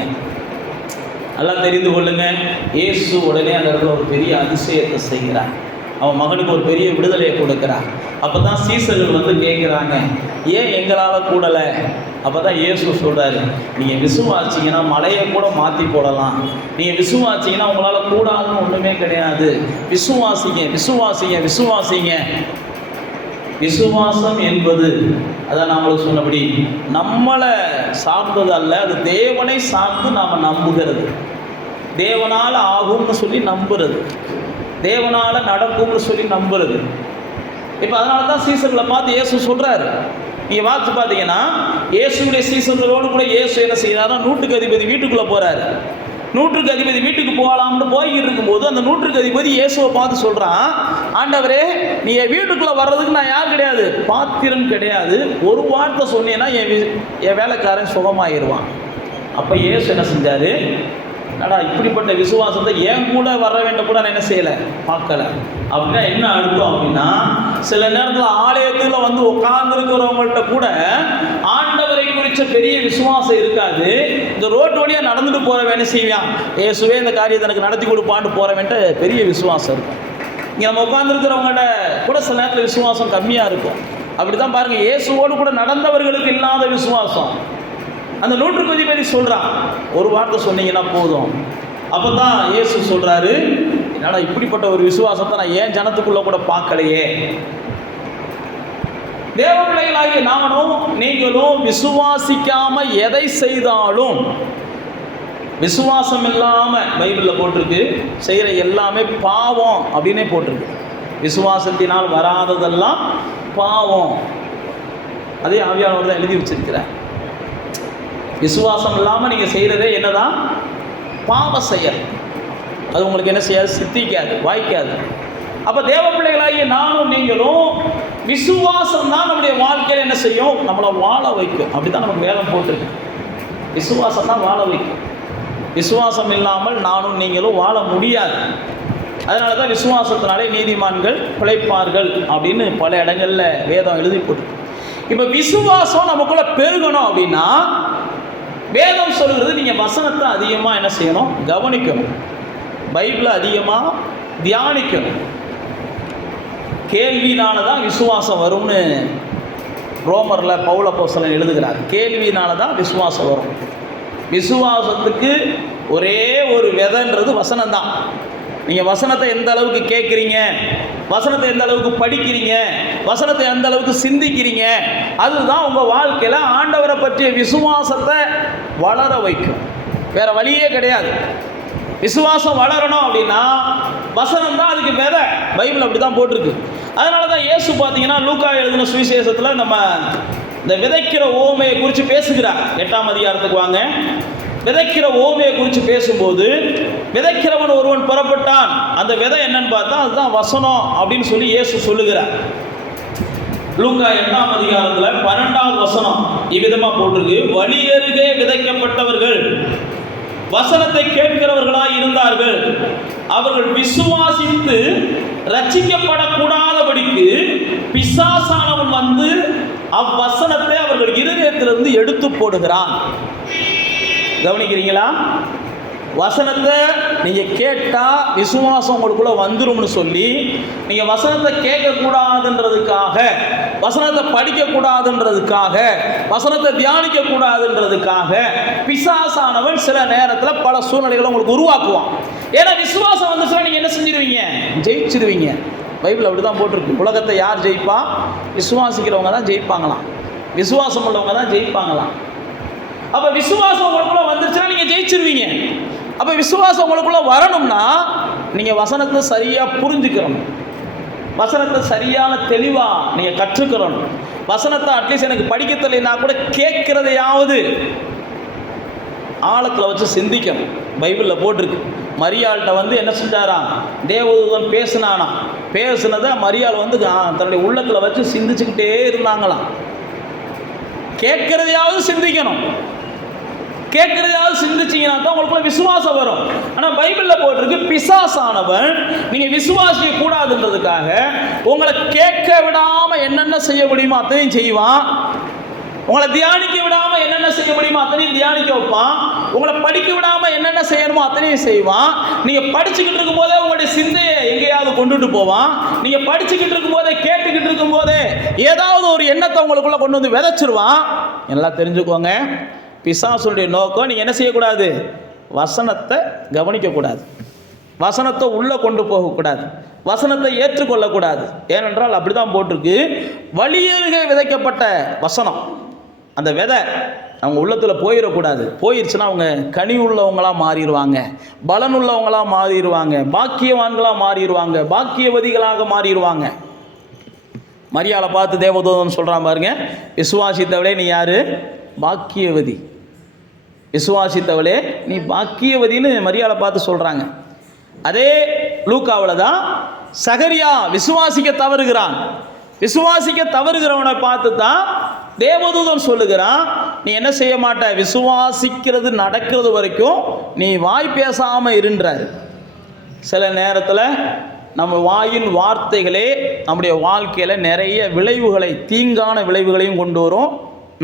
நல்லா தெரிந்து கொள்ளுங்க, இயேசு உடனே அந்த இடத்துல ஒரு பெரிய அதிசயத்தை செய்கிறார். அவன் மகனுக்கு ஒரு பெரிய விடுதலையை கொடுக்கிறார். அப்போ தான் சீசர்கள் கேட்குறாங்க, ஏன் எங்களால் கூடலை? அப்போ தான் இயேசு சொல்கிறாரு, நீங்கள் விசுவாசிங்கன்னா மலையை கூட மாற்றி போடலாம், நீங்கள் விசுவாசிங்கன்னா உங்களால் கூடாதுன்னு ஒன்றுமே கிடையாது. விசுவாசிங்க விசுவாசிங்க விசுவாசிங்க. விசுவாசம் என்பது அதான் நம்மளுக்கு சொன்னபடி நம்மளை சார்ந்தது அல்ல, அது தேவனை சார்ந்து நாம் நம்புகிறது. தேவனால் ஆகும்னு சொல்லி நம்புறது, தேவனால் நடக்கும்னு சொல்லி நம்புறது. இப்போ அதனால தான் சீசர்களை பார்த்து இயேசு சொல்கிறாரு. நீங்கள் பார்த்து பார்த்தீங்கன்னா இயேசுடைய சீசர்களோடு கூட இயேசு என்ன செய்யறாருன்னா, நூற்றுக்கு அதிபதி வீட்டுக்குள்ளே போகிறாரு. நூற்றுக்கு அதிபதி வீட்டுக்கு போகலாம்னு போய்கிட்டு இருக்கும்போது அந்த நூற்றுக்கு அதிபதி இயேசுவை பார்த்து சொல்கிறான், ஆண்டவரே நீ என் வீட்டுக்குள்ளே வர்றதுக்கு நான் யார் கிடையாது, பாத்திரம் கிடையாது, ஒரு வார்த்தை சொன்னீங்கன்னா என் வேலைக்காரன் சுகமாகிடுவான். அப்போ இயேசு என்ன செஞ்சார், அடா இப்படிப்பட்ட விசுவாசத்தை என் கூட வர வேண்டும் கூட நான் என்ன செய்யலை, பார்க்கல. அப்படின்னா என்ன அர்த்தம் அப்படின்னா, சில நேரத்தில் ஆலயத்தில் வந்து உட்கார்ந்துருக்கிறவங்கள்ட்ட கூட ஆண்டவரை குறித்த பெரிய விசுவாசம் இருக்காது. இந்த ரோட்டு வழியாக நடந்துட்டு போகிறவன் என்ன செய்வான், இயேசுவே இந்த காரியத்தை எனக்கு நடத்தி கொடுப்பான்னு போகிறவன்ட்டு பெரிய விசுவாசம் இருக்கும். இங்கே நம்ம உட்கார்ந்துருக்கிறவங்கள்ட்ட கூட சில நேரத்தில் விசுவாசம் கம்மியாக இருக்கும். அப்படி தான் பாருங்கள், இயேசுவோடு கூட நடந்தவர்களுக்கு இல்லாத விசுவாசம். அந்த 100க்கு அதிபதி சொல்கிறான், ஒரு வார்த்தை சொன்னீங்கன்னா போதும். அப்போ தான் இயேசு சொல்கிறாரு, என்னால் இப்படிப்பட்ட ஒரு விசுவாசத்தை நான் ஏன் ஜனத்துக்குள்ளே கூட பார்க்கலையே. தேவ பிள்ளைகளாகிய நானும் நீங்களும் விசுவாசிக்காமல் எதை செய்தாலும், விசுவாசம் இல்லாமல் பைபிளில் போட்டிருக்கு, செய்கிற எல்லாமே பாவம் அப்படின்னே போட்டிருக்கு. விசுவாசத்தினால் வராததெல்லாம் பாவம். அதே ஆவியானவர் தான் எழுதி வச்சிருக்கிறார். விசுவாசம் இல்லாமல் நீங்கள் செய்கிறதே என்னதான், பாவ செயல். அது உங்களுக்கு என்ன செய்யாது, சித்திக்காது, வாய்க்காது. அப்போ தேவ பிள்ளைகளாகிய நானும் நீங்களும் விசுவாசம் தான் நம்முடைய வாழ்க்கையில் என்ன செய்யும், நம்மளை வாழ வைக்கும். அப்படி தான் நமக்கு வேதம் போட்டிருக்கு. விசுவாசம் தான் வாழ வைக்கும். விசுவாசம் இல்லாமல் நானும் நீங்களும் வாழ முடியாது. அதனால தான் விசுவாசத்தினாலே நீதிமான்கள் பிழைப்பார்கள் அப்படின்னு பல இடங்களில் வேதம் எழுதி போட்டு. இப்போ விசுவாசம் நமக்குள்ள பெருகணும் அப்படின்னா வேதம் சொல்கிறது, நீங்கள் வசனத்தை அதிகமாக என்ன செய்யணும், கவனிக்கணும். பைபிளை அதிகமாக தியானிக்கணும். கேள்வினால தான் விசுவாசம் வரும்னு ரோமரில் பவுல் அப்போஸ்தலன் எழுதுகிறார். கேள்வினால தான் விசுவாசம் வரும். விசுவாசத்துக்கு ஒரே ஒரு விதைன்றது வசனம் தான். நீங்கள் வசனத்தை எந்த அளவுக்கு கேட்குறீங்க, வசனத்தை எந்த அளவுக்கு படிக்கிறீங்க, வசனத்தை எந்த அளவுக்கு சிந்திக்கிறீங்க, அதுதான் உங்கள் வாழ்க்கையில் ஆண்டவரை பற்றிய விசுவாசத்தை வளர வைக்கும். வேறு வழியே கிடையாது. விசுவாசம் வளரணும் அப்படின்னா வசனம் தான் அதுக்கு விதை. பைபிள் அப்படி தான் போட்டிருக்கு. அதனால தான் இயேசு பார்த்தீங்கன்னா லூக்கா எழுதின சுவிசேஷத்தில் நம்ம இந்த விதைக்கிற ஓமையை குறித்து பேசுகிறார். 8ஆம் அதிகாரத்துக்கு வாங்க. விதைக்கிற ஓமையை குறித்து பேசும்போது, விதைக்கிறவன் ஒருவன் புறப்பட்டான். அந்த விதை என்னன்னு பார்த்தா அதுதான் வசனம் அப்படின்னு சொல்லி இயேசு சொல்லுகிறார். லூக்கா 8ஆம் அதிகாரத்தில் 12வது வசனம் இவ்விதமாக போட்டிருக்கு, வழியருகே விதைக்கப்பட்டவர்கள் வசனத்தை கேட்கிறவர்களாய் இருந்தார்கள். அவர்கள் விசுவாசித்து ரட்சிக்கப்படக்கூடாதபடிக்கு பிசாசானவன் வந்து அவ்வசனத்தை அவர்கள் இருதயத்திலிருந்து எடுத்து போடுகிறான். கவனிக்கிறீங்களா? வசனத்தை நீங்கள் கேட்டால் விசுவாசம் உங்களுக்குள்ளே வந்துரும்னு சொல்லி நீங்கள் வசனத்தை கேட்கக்கூடாதுன்றதுக்காக, வசனத்தை படிக்கக்கூடாதுன்றதுக்காக, வசனத்தை தியானிக்கக்கூடாதுன்றதுக்காக பிசாசானவன் சில நேரத்தில் பல சூழ்நிலைகளை உங்களுக்கு உருவாக்குவான். ஏன்னா விசுவாசம் வந்துச்சுன்னா நீங்கள் என்ன செஞ்சிருவீங்க, ஜெயிச்சிருவீங்க. பைபிள் அப்படி தான் போட்டிருக்கு. உலகத்தை யார் ஜெயிப்பா, விசுவாசிக்கிறவங்க தான் ஜெயிப்பாங்களாம், விசுவாசம் உள்ளவங்க தான் ஜெயிப்பாங்களாம். அப்போ விசுவாசம் உங்களுக்குள்ள வந்துருச்சுன்னா நீங்கள் ஜெயிச்சிருவீங்க. அப்போ விசுவாசம் உங்களுக்குள்ள வரணும்னா நீங்கள் வசனத்தை சரியாக புரிஞ்சுக்கிறணும், வசனத்தை சரியான தெளிவாக நீங்கள் கற்றுக்கிறணும். வசனத்தை அட்லீஸ்ட் எனக்கு படிக்க தெரியலனா கூட கேட்குறதையாவது ஆழத்தில் வச்சு சிந்திக்கணும். பைபிளில் போட்டிருக்கு. மரியாள்கிட்ட வந்து என்ன செஞ்சாராம், தேவதூதன் பேசினானா, பேசுனதை மரியாள் வந்து தன்னுடைய உள்ளத்தில் வச்சு சிந்திச்சுக்கிட்டே இருந்தாங்களாம். கேட்குறதையாவது சிந்திக்கணும். கேட்குறதாவது சிந்திச்சிங்கன்னா தான் உங்களுக்குள்ள விசுவாசம் வரும். ஆனால் பைபிளில் போட்டிருக்கு, பிசாசானவன் நீங்கள் விசுவாசிக்க கூடாதுன்றதுக்காக உங்களை கேட்க விடாமல் என்னென்ன செய்ய முடியுமோ அத்தனையும் செய்வான். உங்களை தியானிக்க விடாமல் என்னென்ன செய்ய முடியுமோ அத்தனையும் தியானிக்க வைப்பான். உங்களை படிக்க விடாமல் என்னென்ன செய்யணுமோ அத்தனையும் செய்வான். நீங்கள் படிச்சுக்கிட்டு இருக்கும் போதே உங்களுடைய சிந்தையை எங்கேயாவது கொண்டுட்டு போவான். நீங்கள் படிச்சுக்கிட்டு இருக்கும் போதே, கேட்டுக்கிட்டு இருக்கும் போதே ஏதாவது ஒரு எண்ணத்தை உங்களுக்குள்ள கொண்டு வந்து விதைச்சிருவான். எல்லாம் தெரிஞ்சுக்கோங்க, பிசாசுடைய நோக்கம் நீங்கள் என்ன செய்யக்கூடாது, வசனத்தை கவனிக்கக்கூடாது, வசனத்தை உள்ளே கொண்டு போகக்கூடாது, வசனத்தை ஏற்றுக்கொள்ளக்கூடாது. ஏனென்றால் அப்படி தான் போட்டிருக்கு, வழியருகே விதைக்கப்பட்ட வசனம், அந்த விதை அவங்க உள்ளத்தில் போயிடக்கூடாது. போயிடுச்சுன்னா அவங்க கனி உள்ளவங்களாக மாறிடுவாங்க, பலன் உள்ளவங்களாக மாறிடுவாங்க, பாக்கியவான்களாக மாறிடுவாங்க, பாக்கியவதிகளாக மாறிடுவாங்க. மரியாதை பார்த்து தேவதூதன் சொல்கிறான் பாருங்க, விசுவாசித்தவளே நீ யாரு, பாக்கியவதி. விசுவாசித்தவளே நீ பாக்கியவதின்னு மரியாதை பார்த்து சொல்கிறாங்க. அதே லூக்காவில் தான் சகரியா விசுவாசிக்க தவறுகிறான். விசுவாசிக்க தவறுகிறவனை பார்த்து தான் தேவதூதன் சொல்லுகிறான், நீ என்ன செய்ய மாட்ட, விசுவாசிக்கிறது நடக்கிறது வரைக்கும் நீ வாய் பேசாமல் இருன்றார். சில நேரத்தில் நம்ம வாயின் வார்த்தைகளே நம்முடைய வாழ்க்கையில் நிறைய விளைவுகளை, தீங்கான விளைவுகளையும் கொண்டு வரும்,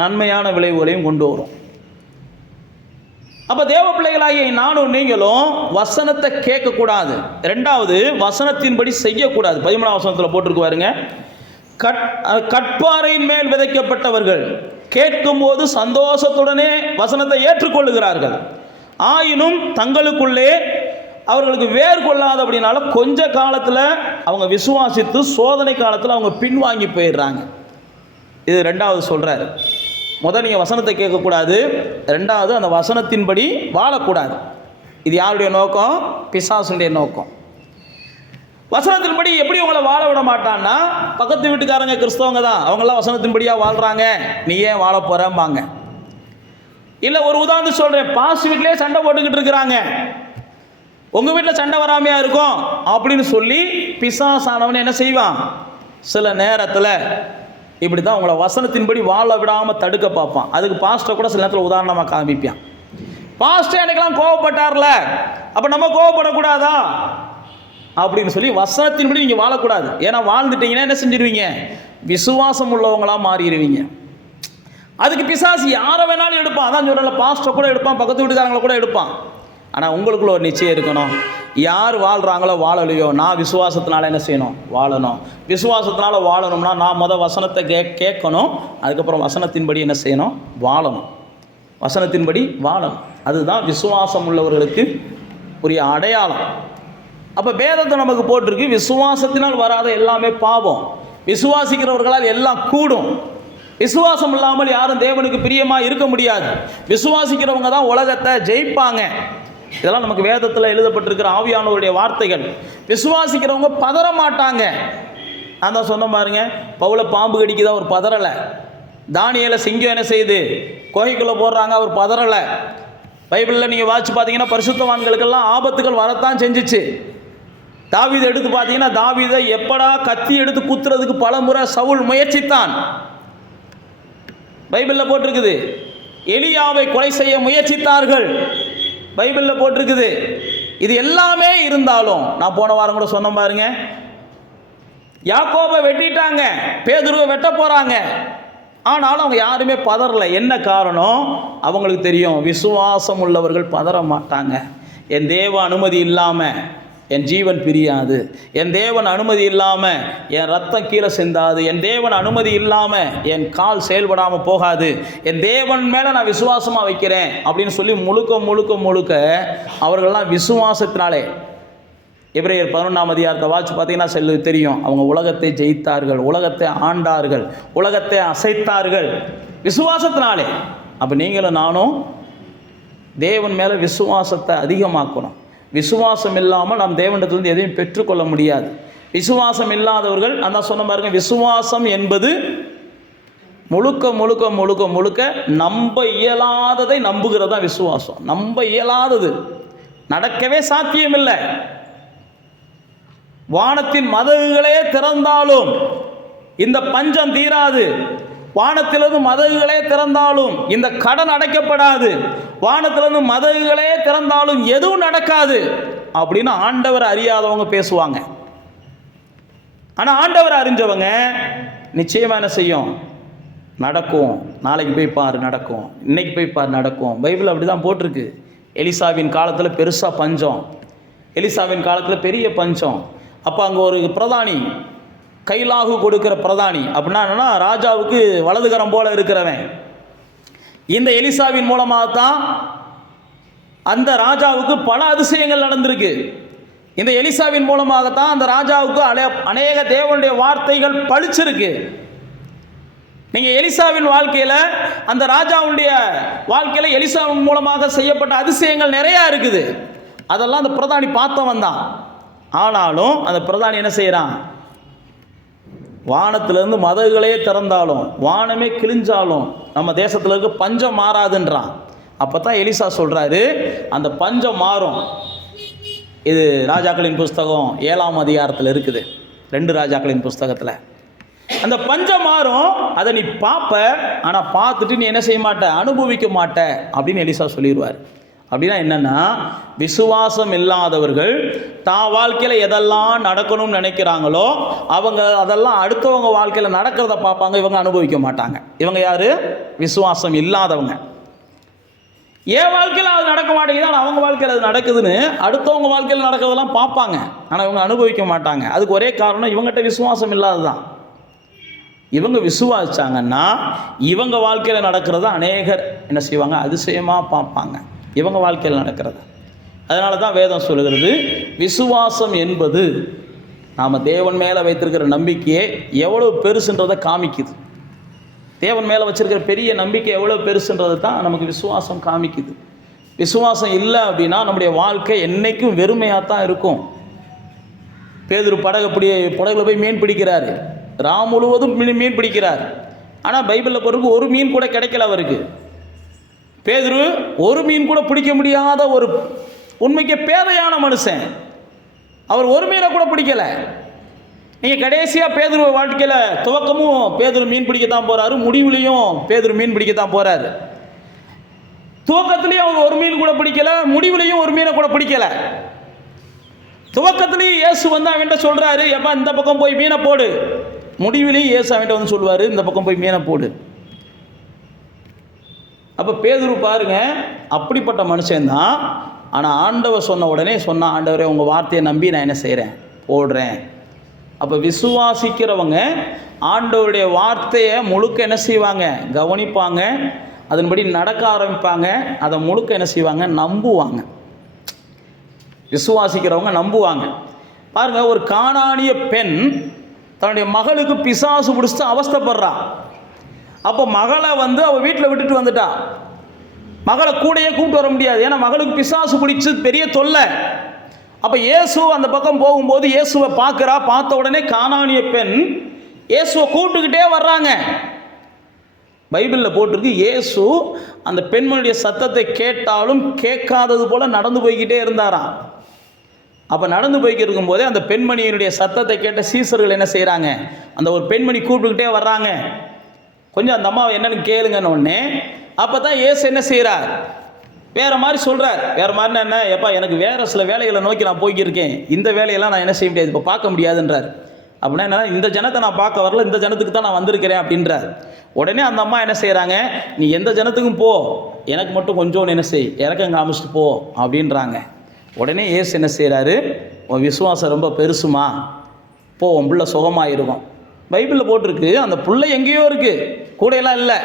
நன்மையான விளைவுகளையும் கொண்டு வரும். அப்போ தேவ பிள்ளைகளாகிய நானும் நீங்களும் வசனத்தை கேட்கக்கூடாது. ரெண்டாவது, வசனத்தின்படி செய்யக்கூடாது. 13ஆம் வசனத்தில் போட்டிருக்கு பாருங்க, கட்பாறையின் மேல் விதைக்கப்பட்டவர்கள் கேட்கும்போது சந்தோஷத்துடனே வசனத்தை ஏற்றுக்கொள்ளுகிறார்கள், ஆயினும் தங்களுக்குள்ளே அவர்களுக்கு வேர் கொள்ளாத அப்படின்னால கொஞ்ச காலத்தில் அவங்க விசுவாசித்து சோதனை காலத்தில் அவங்க பின்வாங்கி போயிடுறாங்க. இது ரெண்டாவது சொல்கிறாரு. நீங்கள் வசனத்தை கேட்கக்கூடாது, ரெண்டாவது அந்த வசனத்தின்படி வாழக்கூடாது. இது யாருடைய நோக்கம்? பிசாசுடைய நோக்கம். வசனத்தின்படி எப்படி உங்களை வாழ விட மாட்டான்னா, பக்கத்து வீட்டுக்காரங்க கிறிஸ்தவங்க தான், அவங்கெல்லாம் வசனத்தின்படியாக வாழ்கிறாங்க, நீ ஏன் வாழ போகிறம்பாங்க. இல்லை, ஒரு உதாரணம் சொல்கிறேன், பாஸ் வீட்டிலே சண்டை போட்டுக்கிட்டு இருக்கிறாங்க, உங்கள் வீட்டில் சண்டை வராமையாக இருக்கும் அப்படின்னு சொல்லி பிசாசானவன் என்ன செய்வான், சில நேரத்தில் இப்படி தான் உங்களை வசனத்தின்படி வாழ விடாமல் தடுக்க பார்ப்பான். அதுக்கு பாஸ்டர் கூட சில நேரத்தில் உதாரணமாக காமிப்பான். பாஸ்டர் எனக்கெல்லாம் கோவப்பட்டார்ல, அப்போ நம்ம கோவப்படக்கூடாதா அப்படின்னு சொல்லி வசனத்தின்படி நீங்கள் வாழக்கூடாது. ஏன்னா வாழ்ந்துட்டீங்கன்னா என்ன செஞ்சிருவீங்க, விசுவாசம் உள்ளவங்களாக மாறிடுவீங்க. அதுக்கு பிசாசு யாரை வேணாலும் எடுப்பான். அதான் சொல்கிறல, பாஸ்டர் கூட எடுப்பான், பக்கத்து வீட்டுக்காரங்களை கூட எடுப்பான். ஆனால் உங்களுக்குள்ள ஒரு நிச்சயம் இருக்கணும், யார் வாழ்கிறாங்களோ வாழலையோ, நான் விசுவாசத்தினால என்ன செய்யணும், வாழணும். விசுவாசத்தினால வாழணும்னா நான் வசனத்தை கேட்கணும், அதுக்கப்புறம் வசனத்தின்படி என்ன செய்யணும், வாழணும். வசனத்தின்படி வாழணும். அதுதான் விசுவாசம் உள்ளவர்களுக்கு உரிய அடையாளம். அப்போ வேதத்தை நமக்கு போட்டிருக்கு, விசுவாசத்தினால் வராத எல்லாமே பாவம், விசுவாசிக்கிறவர்களால் எல்லாம் கூடும். விசுவாசம் இல்லாமல் யாரும் தேவனுக்கு பிரியமாக இருக்க முடியாது. விசுவாசிக்கிறவங்க தான் உலகத்தை ஜெயிப்பாங்க. இதெல்லாம் நமக்கு வேதத்தில் எழுதப்பட்டிருக்கிற ஆவியானவருடைய வார்த்தைகள். விசுவாசிக்கிறவங்க பதற மாட்டாங்க. நான் தான் சொன்ன பாருங்க, பவுல பாம்பு கடிக்குதா, அவர் பதறலை. தானியேலை சிங்கம் என்ன செய்யுது, குகைக்குள்ளே போடுறாங்க, அவர் பதறலை. பைபிளில் நீங்கள் வாசிச்சு பார்த்தீங்கன்னா பரிசுத்தவான்களுக்கெல்லாம் ஆபத்துகள் வரத்தான் செஞ்சிச்சு. தாவீதை எடுத்து பார்த்தீங்கன்னா, தாவீதை எப்படா கத்தி எடுத்து குத்துறதுக்கு பல முறை சவுல் முயற்சித்தான். பைபிளில் போட்டிருக்குது. எலியாவை கொலை செய்ய முயற்சித்தார்கள், பைபிளில் போட்டிருக்குது. இது எல்லாமே இருந்தாலும், நான் போன வாரம் கூட சொன்ன பாருங்க, யாக்கோபை வெட்டிட்டாங்க, பேதுருவை வெட்ட போகிறாங்க, ஆனாலும் அவங்க யாருமே பதறலை. என்ன காரணம்? அவங்களுக்கு தெரியும், விசுவாசம் உள்ளவர்கள் பதற மாட்டாங்க. என் தேவ அனுமதி இல்லாமல் என் ஜீவன் பிரியாது, என் தேவன் அனுமதி இல்லாமல் என் ரத்தம் கீழே சிந்தாது, என் தேவன் அனுமதி இல்லாமல் என் கால் செயல்படாமல் போகாது, என் தேவன் மேலே நான் விசுவாசமாக வைக்கிறேன் அப்படின்னு சொல்லி முழுக்க முழுக்க முழுக்க அவர்கள்லாம் விசுவாசத்தினாலே. எபிரேயர் 11ஆம் அதிகாரத்தை வாட்சி பார்த்தீங்கன்னா தெரியும், அவங்க உலகத்தை ஜெயித்தார்கள், உலகத்தை ஆண்டார்கள், உலகத்தை அசைத்தார்கள் விசுவாசத்தினாலே. அப்போ நீங்களும் நானும் தேவன் மேலே விசுவாசத்தை அதிகமாக்கணும். விசுவாசம் இல்லாமல் நாம் தேவனிடத்திலிருந்து எதையும் பெற்றுக்கொள்ள முடியாது. விசுவாசம் இல்லாதவர்கள், அந்த சொன்ன பாருங்க, விசுவாசம் என்பது முழுக்க முழுக்க முழுக்க முழுக்க நம்ப இயலாததை நம்புகிறதா விசுவாசம். நம்ப இயலாதது, நடக்கவே சாத்தியமில்லை. வானத்தின் மதகுகளே திறந்தாலும் இந்த பஞ்சம் தீராது, வானத்திலிருந்து மதகுகளே திறந்தாலும் இந்த கடன் அடைக்கப்படாது, வானத்திலிருந்து மதகுகளே திறந்தாலும் எதுவும் நடக்காது அப்படின்னு ஆண்டவர் அறியாதவங்க பேசுவாங்க. ஆனால் ஆண்டவர் அறிஞ்சவங்க நிச்சயமாக என்ன செய்யும், நடக்கும். நாளைக்கு போய் பாரு நடக்கும், இன்னைக்கு போய் பாரு நடக்கும். பைபிள் அப்படி தான் போட்டிருக்கு. எலிசாவின் காலத்தில் பெருசாக பஞ்சம், எலிசாவின் காலத்தில் பெரிய பஞ்சம். அப்போ அங்கே ஒரு பிரதானி, கைலாகு கொடுக்கிற பிரதானி அப்படின்னா என்னன்னா, ராஜாவுக்கு வலதுகரம் போல இருக்கிறவன். இந்த எலிசாவின் மூலமாகத்தான் அந்த ராஜாவுக்கு பல அதிசயங்கள் நடந்திருக்கு. இந்த எலிசாவின் மூலமாகத்தான் அந்த ராஜாவுக்கு அநேக தேவனுடைய வார்த்தைகள் பளிச்சிருக்கு. நீங்கள் எலிசாவின் வாழ்க்கையில், அந்த ராஜாவுடைய வாழ்க்கையில் எலிசாவின் மூலமாக செய்யப்பட்ட அதிசயங்கள் நிறையா இருக்குது. அதெல்லாம் அந்த பிரதானி பார்த்தவன் தான். ஆனாலும் அந்த பிரதானி என்ன செய்கிறான், வானத்திலிருந்து மதகுகளே திறந்தாலும், வானமே கிழிஞ்சாலும் நம்ம தேசத்தில் இருக்க பஞ்சம் மாறாதுன்றான். அப்போ தான் எலிசா சொல்கிறாரு, அந்த பஞ்சம் மாறும். இது ராஜாக்களின் புஸ்தகம் 7ஆம் அதிகாரத்தில் இருக்குது, 2 ராஜாக்களின் புஸ்தகத்தில். அந்த பஞ்சம் மாறும், அதை நீ பார்ப்ப, ஆனால் பார்த்துட்டு நீ என்ன செய்ய மாட்ட, அனுபவிக்க மாட்ட அப்படின்னு எலிசா சொல்லிடுவார். அப்படின்னா என்னன்னா, விசுவாசம் இல்லாதவர்கள் தான் வாழ்க்கையில் எதெல்லாம் நடக்கணும்னு நினைக்கிறாங்களோ அவங்க அதெல்லாம் அடுத்தவங்க வாழ்க்கையில் நடக்கிறத பார்ப்பாங்க, இவங்க அனுபவிக்க மாட்டாங்க. இவங்க யாரு? விசுவாசம் இல்லாதவங்க. என் வாழ்க்கையில் அது நடக்க மாட்டேங்குது, ஆனால் அவங்க வாழ்க்கையில் அது நடக்குதுன்னு அடுத்தவங்க வாழ்க்கையில் நடக்கிறதெல்லாம் பார்ப்பாங்க, ஆனால் இவங்க அனுபவிக்க மாட்டாங்க. அதுக்கு ஒரே காரணம் இவங்ககிட்ட விசுவாசம் இல்லாததான். இவங்க விசுவாசிச்சாங்கன்னா இவங்க வாழ்க்கையில் நடக்கிறத அநேகர் என்ன செய்வாங்க, அதிசயமாக பார்ப்பாங்க இவங்க வாழ்க்கையில் நடக்கிறது. அதனால தான் வேதம் சொல்லுகிறது, விசுவாசம் என்பது நாம் தேவன் மேலே வைத்திருக்கிற நம்பிக்கையை எவ்வளோ பெருசுன்றதை காமிக்குது. தேவன் மேலே வச்சிருக்கிற பெரிய நம்பிக்கை எவ்வளோ பெருசுன்றதை தான் நமக்கு விசுவாசம் காமிக்குது. விசுவாசம் இல்லை அப்படின்னா நம்முடைய வாழ்க்கை என்றைக்கும் வெறுமையாக தான் இருக்கும். பேதுரு படகுல போய் மீன் பிடிக்கிறாரு, ராம் முழுவதும் மீன் பிடிக்கிறார், ஆனால் பைபிளில் பொறுப்பு ஒரு மீன் கூட கிடைக்கல அவருக்கு. பேதுரு ஒரு மீன் கூட பிடிக்க முடியாத ஒரு உண்மைக்கு பேதையான மனுஷன், அவர் ஒரு மீனை கூட பிடிக்கலை. நீங்கள் கடைசியாக பேதுரு வாழ்க்கையில் துவக்கமும் பேதுரு மீன் பிடிக்கத்தான் போகிறாரு, முடிவுலையும் பேதுரு மீன் பிடிக்கத்தான் போகிறாரு. துவக்கத்துலேயும் அவர் ஒரு மீன் கூட பிடிக்கலை, முடிவுலையும் ஒரு மீனை கூட பிடிக்கலை. துவக்கத்துலேயும் இயேசு வந்து அவன்கிட்ட சொல்கிறாரு, எப்பா இந்த பக்கம் போய் மீனை போடு. முடிவிலையும் இயேசு அவன்கிட்ட வந்து சொல்லுவார், இந்த பக்கம் போய் மீனை போடு. அப்போ பேதுரு பாருங்க, அப்படிப்பட்ட மனுஷன்தான். ஆனால் ஆண்டவர் சொன்ன உடனே சொன்ன, ஆண்டவரே உங்கள் வார்த்தையை நம்பி நான் என்ன செய்கிறேன், போடுறேன். அப்போ விசுவாசிக்கிறவங்க ஆண்டவருடைய வார்த்தையை முழுக்க என்ன செய்வாங்க, கவனிப்பாங்க, அதன்படி நடக்க ஆரம்பிப்பாங்க, அதை முழுக்க என்ன செய்வாங்க, நம்புவாங்க. விசுவாசிக்கிறவங்க நம்புவாங்க. பாருங்க, ஒரு கானானிய பெண் தன்னுடைய மகளுக்கு பிசாசு பிடிச்சிட்டு அவஸ்தைப்படுறா. அப்போ மகளை வந்து அவள் வீட்டில் விட்டுட்டு வந்துட்டா. மகளை கூடையே கூப்பிட்டு வர முடியாது, ஏன்னா மகளுக்கு பிசாசு பிடிச்சி பெரிய தொல்லை. அப்போ இயேசு அந்த பக்கம் போகும்போது இயேசுவை பார்க்குறா. பார்த்த உடனே கானானிய பெண் இயேசுவை கூப்பிட்டுக்கிட்டே வர்றாங்க. பைபிளில் போட்டிருக்கு, இயேசு அந்த பெண்மணியுடைய சத்தத்தை கேட்டாலும் கேட்காதது போல் நடந்து போய்கிட்டே இருந்தாராம். அப்போ நடந்து போய்கிட்டு இருக்கும்போதே அந்த பெண்மணியினுடைய சத்தத்தை கேட்ட சீசர்கள் என்ன செய்கிறாங்க, அந்த ஒரு பெண்மணி கூப்பிட்டுக்கிட்டே வர்றாங்க, கொஞ்சம் அந்த அம்மாவை என்னென்னு கேளுங்கன்னு உடனே அப்போ தான் இயேசு என்ன செய்கிறார், வேறு மாதிரி சொல்கிறார். வேறு மாதிரினா என்ன, எப்பா எனக்கு வேறு சில வேலைகளை நோக்கி நான் போய்க்கிருக்கேன், இந்த வேலையெல்லாம் நான் என்ன செய்ய முடியாது, இப்போ பார்க்க முடியாதுன்றார். அப்படின்னா என்ன, இந்த ஜனத்தை நான் பார்க்க வரல, இந்த ஜனத்துக்கு தான் நான் வந்திருக்கிறேன் அப்படின்றார். உடனே அந்த அம்மா என்ன செய்கிறாங்க, நீ எந்த ஜனத்துக்கும் போ, எனக்கு மட்டும் கொஞ்சம் என்ன செய், இறக்கம் காமிச்சிட்டு போ அப்படின்றாங்க. உடனே இயேசு என்ன செய்கிறாரு, உன் விசுவாசம் ரொம்ப பெருசுமா, போ உன் பிள்ளை சுகமாயிருக்கும். பைபிளில் போட்டிருக்கு, அந்த பிள்ளை எங்கேயோ இருக்குது, கூடையெல்லாம் இல்லை.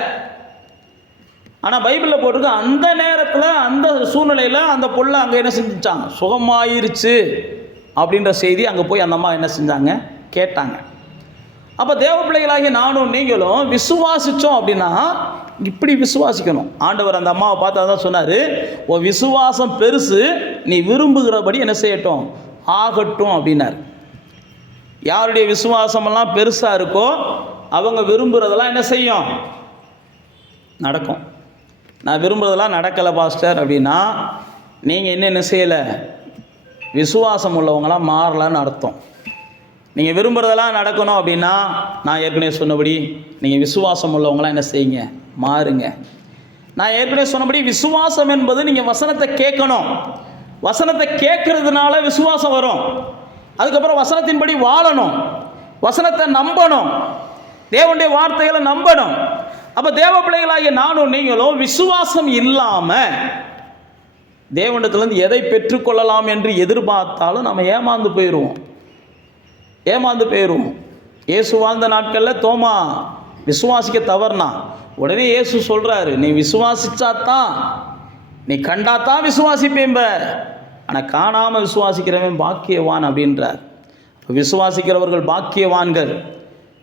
ஆனால் பைபிளில் போட்டிருக்கு, அந்த நேரத்தில் அந்த சூழ்நிலையில் அந்த பிள்ளை அங்கே என்ன செஞ்சாங்க, சுகமாயிருச்சு அப்படின்ற செய்தி அங்கே போய் அந்த அம்மா என்ன செஞ்சாங்க, கேட்டாங்க. அப்போ தேவ பிள்ளைகளாகிய நானும் நீங்களும் விசுவாசித்தோம் அப்படின்னா இப்படி விசுவாசிக்கணும். ஆண்டவர் அந்த அம்மாவை பார்த்து அதான் சொன்னார், உன் விசுவாசம் பெருசு, நீ விரும்புகிறபடி என்ன செய்யட்டும், ஆகட்டும் அப்படின்னார். யாருடைய விசுவாசமெல்லாம் பெருசாக இருக்கோ அவங்க விரும்புகிறதெல்லாம் என்ன செய்யும், நடக்கும். நான் விரும்புகிறதெல்லாம் நடக்கலை பாஸ்டர் அப்படின்னா நீங்கள் என்ன செய்யலை, விசுவாசம் உள்ளவங்களாம் மாறலான்னு அர்த்தம். நீங்கள் விரும்புகிறதெல்லாம் நடக்கணும் அப்படின்னா நான் ஏற்கனவே சொன்னபடி நீங்கள் விசுவாசம் உள்ளவங்களாம் என்ன செய்யுங்க, மாறுங்க. நான் ஏற்கனவே சொன்னபடி விசுவாசம் என்பது நீங்கள் வசனத்தை கேட்கணும், வசனத்தை கேட்கறதுனால விசுவாசம் வரும். அதுக்கப்புறம் வசனத்தின்படி வாழணும், வசனத்தை நம்பணும், தேவனுடைய வார்த்தைகளை நம்பணும். அப்போ தேவ பிள்ளைகளாகிய நானும் நீங்களும் விசுவாசம் இல்லாமல் தேவனிடத்திலிருந்து எதை பெற்றுக்கொள்ளலாம் என்று எதிர்பார்த்தாலும் நம்ம ஏமாந்து போயிடுவோம். இயேசு வாழ்ந்த நாட்களில் தோமா விசுவாசிக்க தவறுனா உடனே இயேசு சொல்கிறாரு, நீ விசுவாசிச்சாதான், நீ கண்டாதான் விசுவாசிப்பேம்ப, ஆனால் காணாமல் விசுவாசிக்கிறவன் பாக்கியவான் அப்படின்றார். விசுவாசிக்கிறவர்கள் பாக்கியவான்கள்,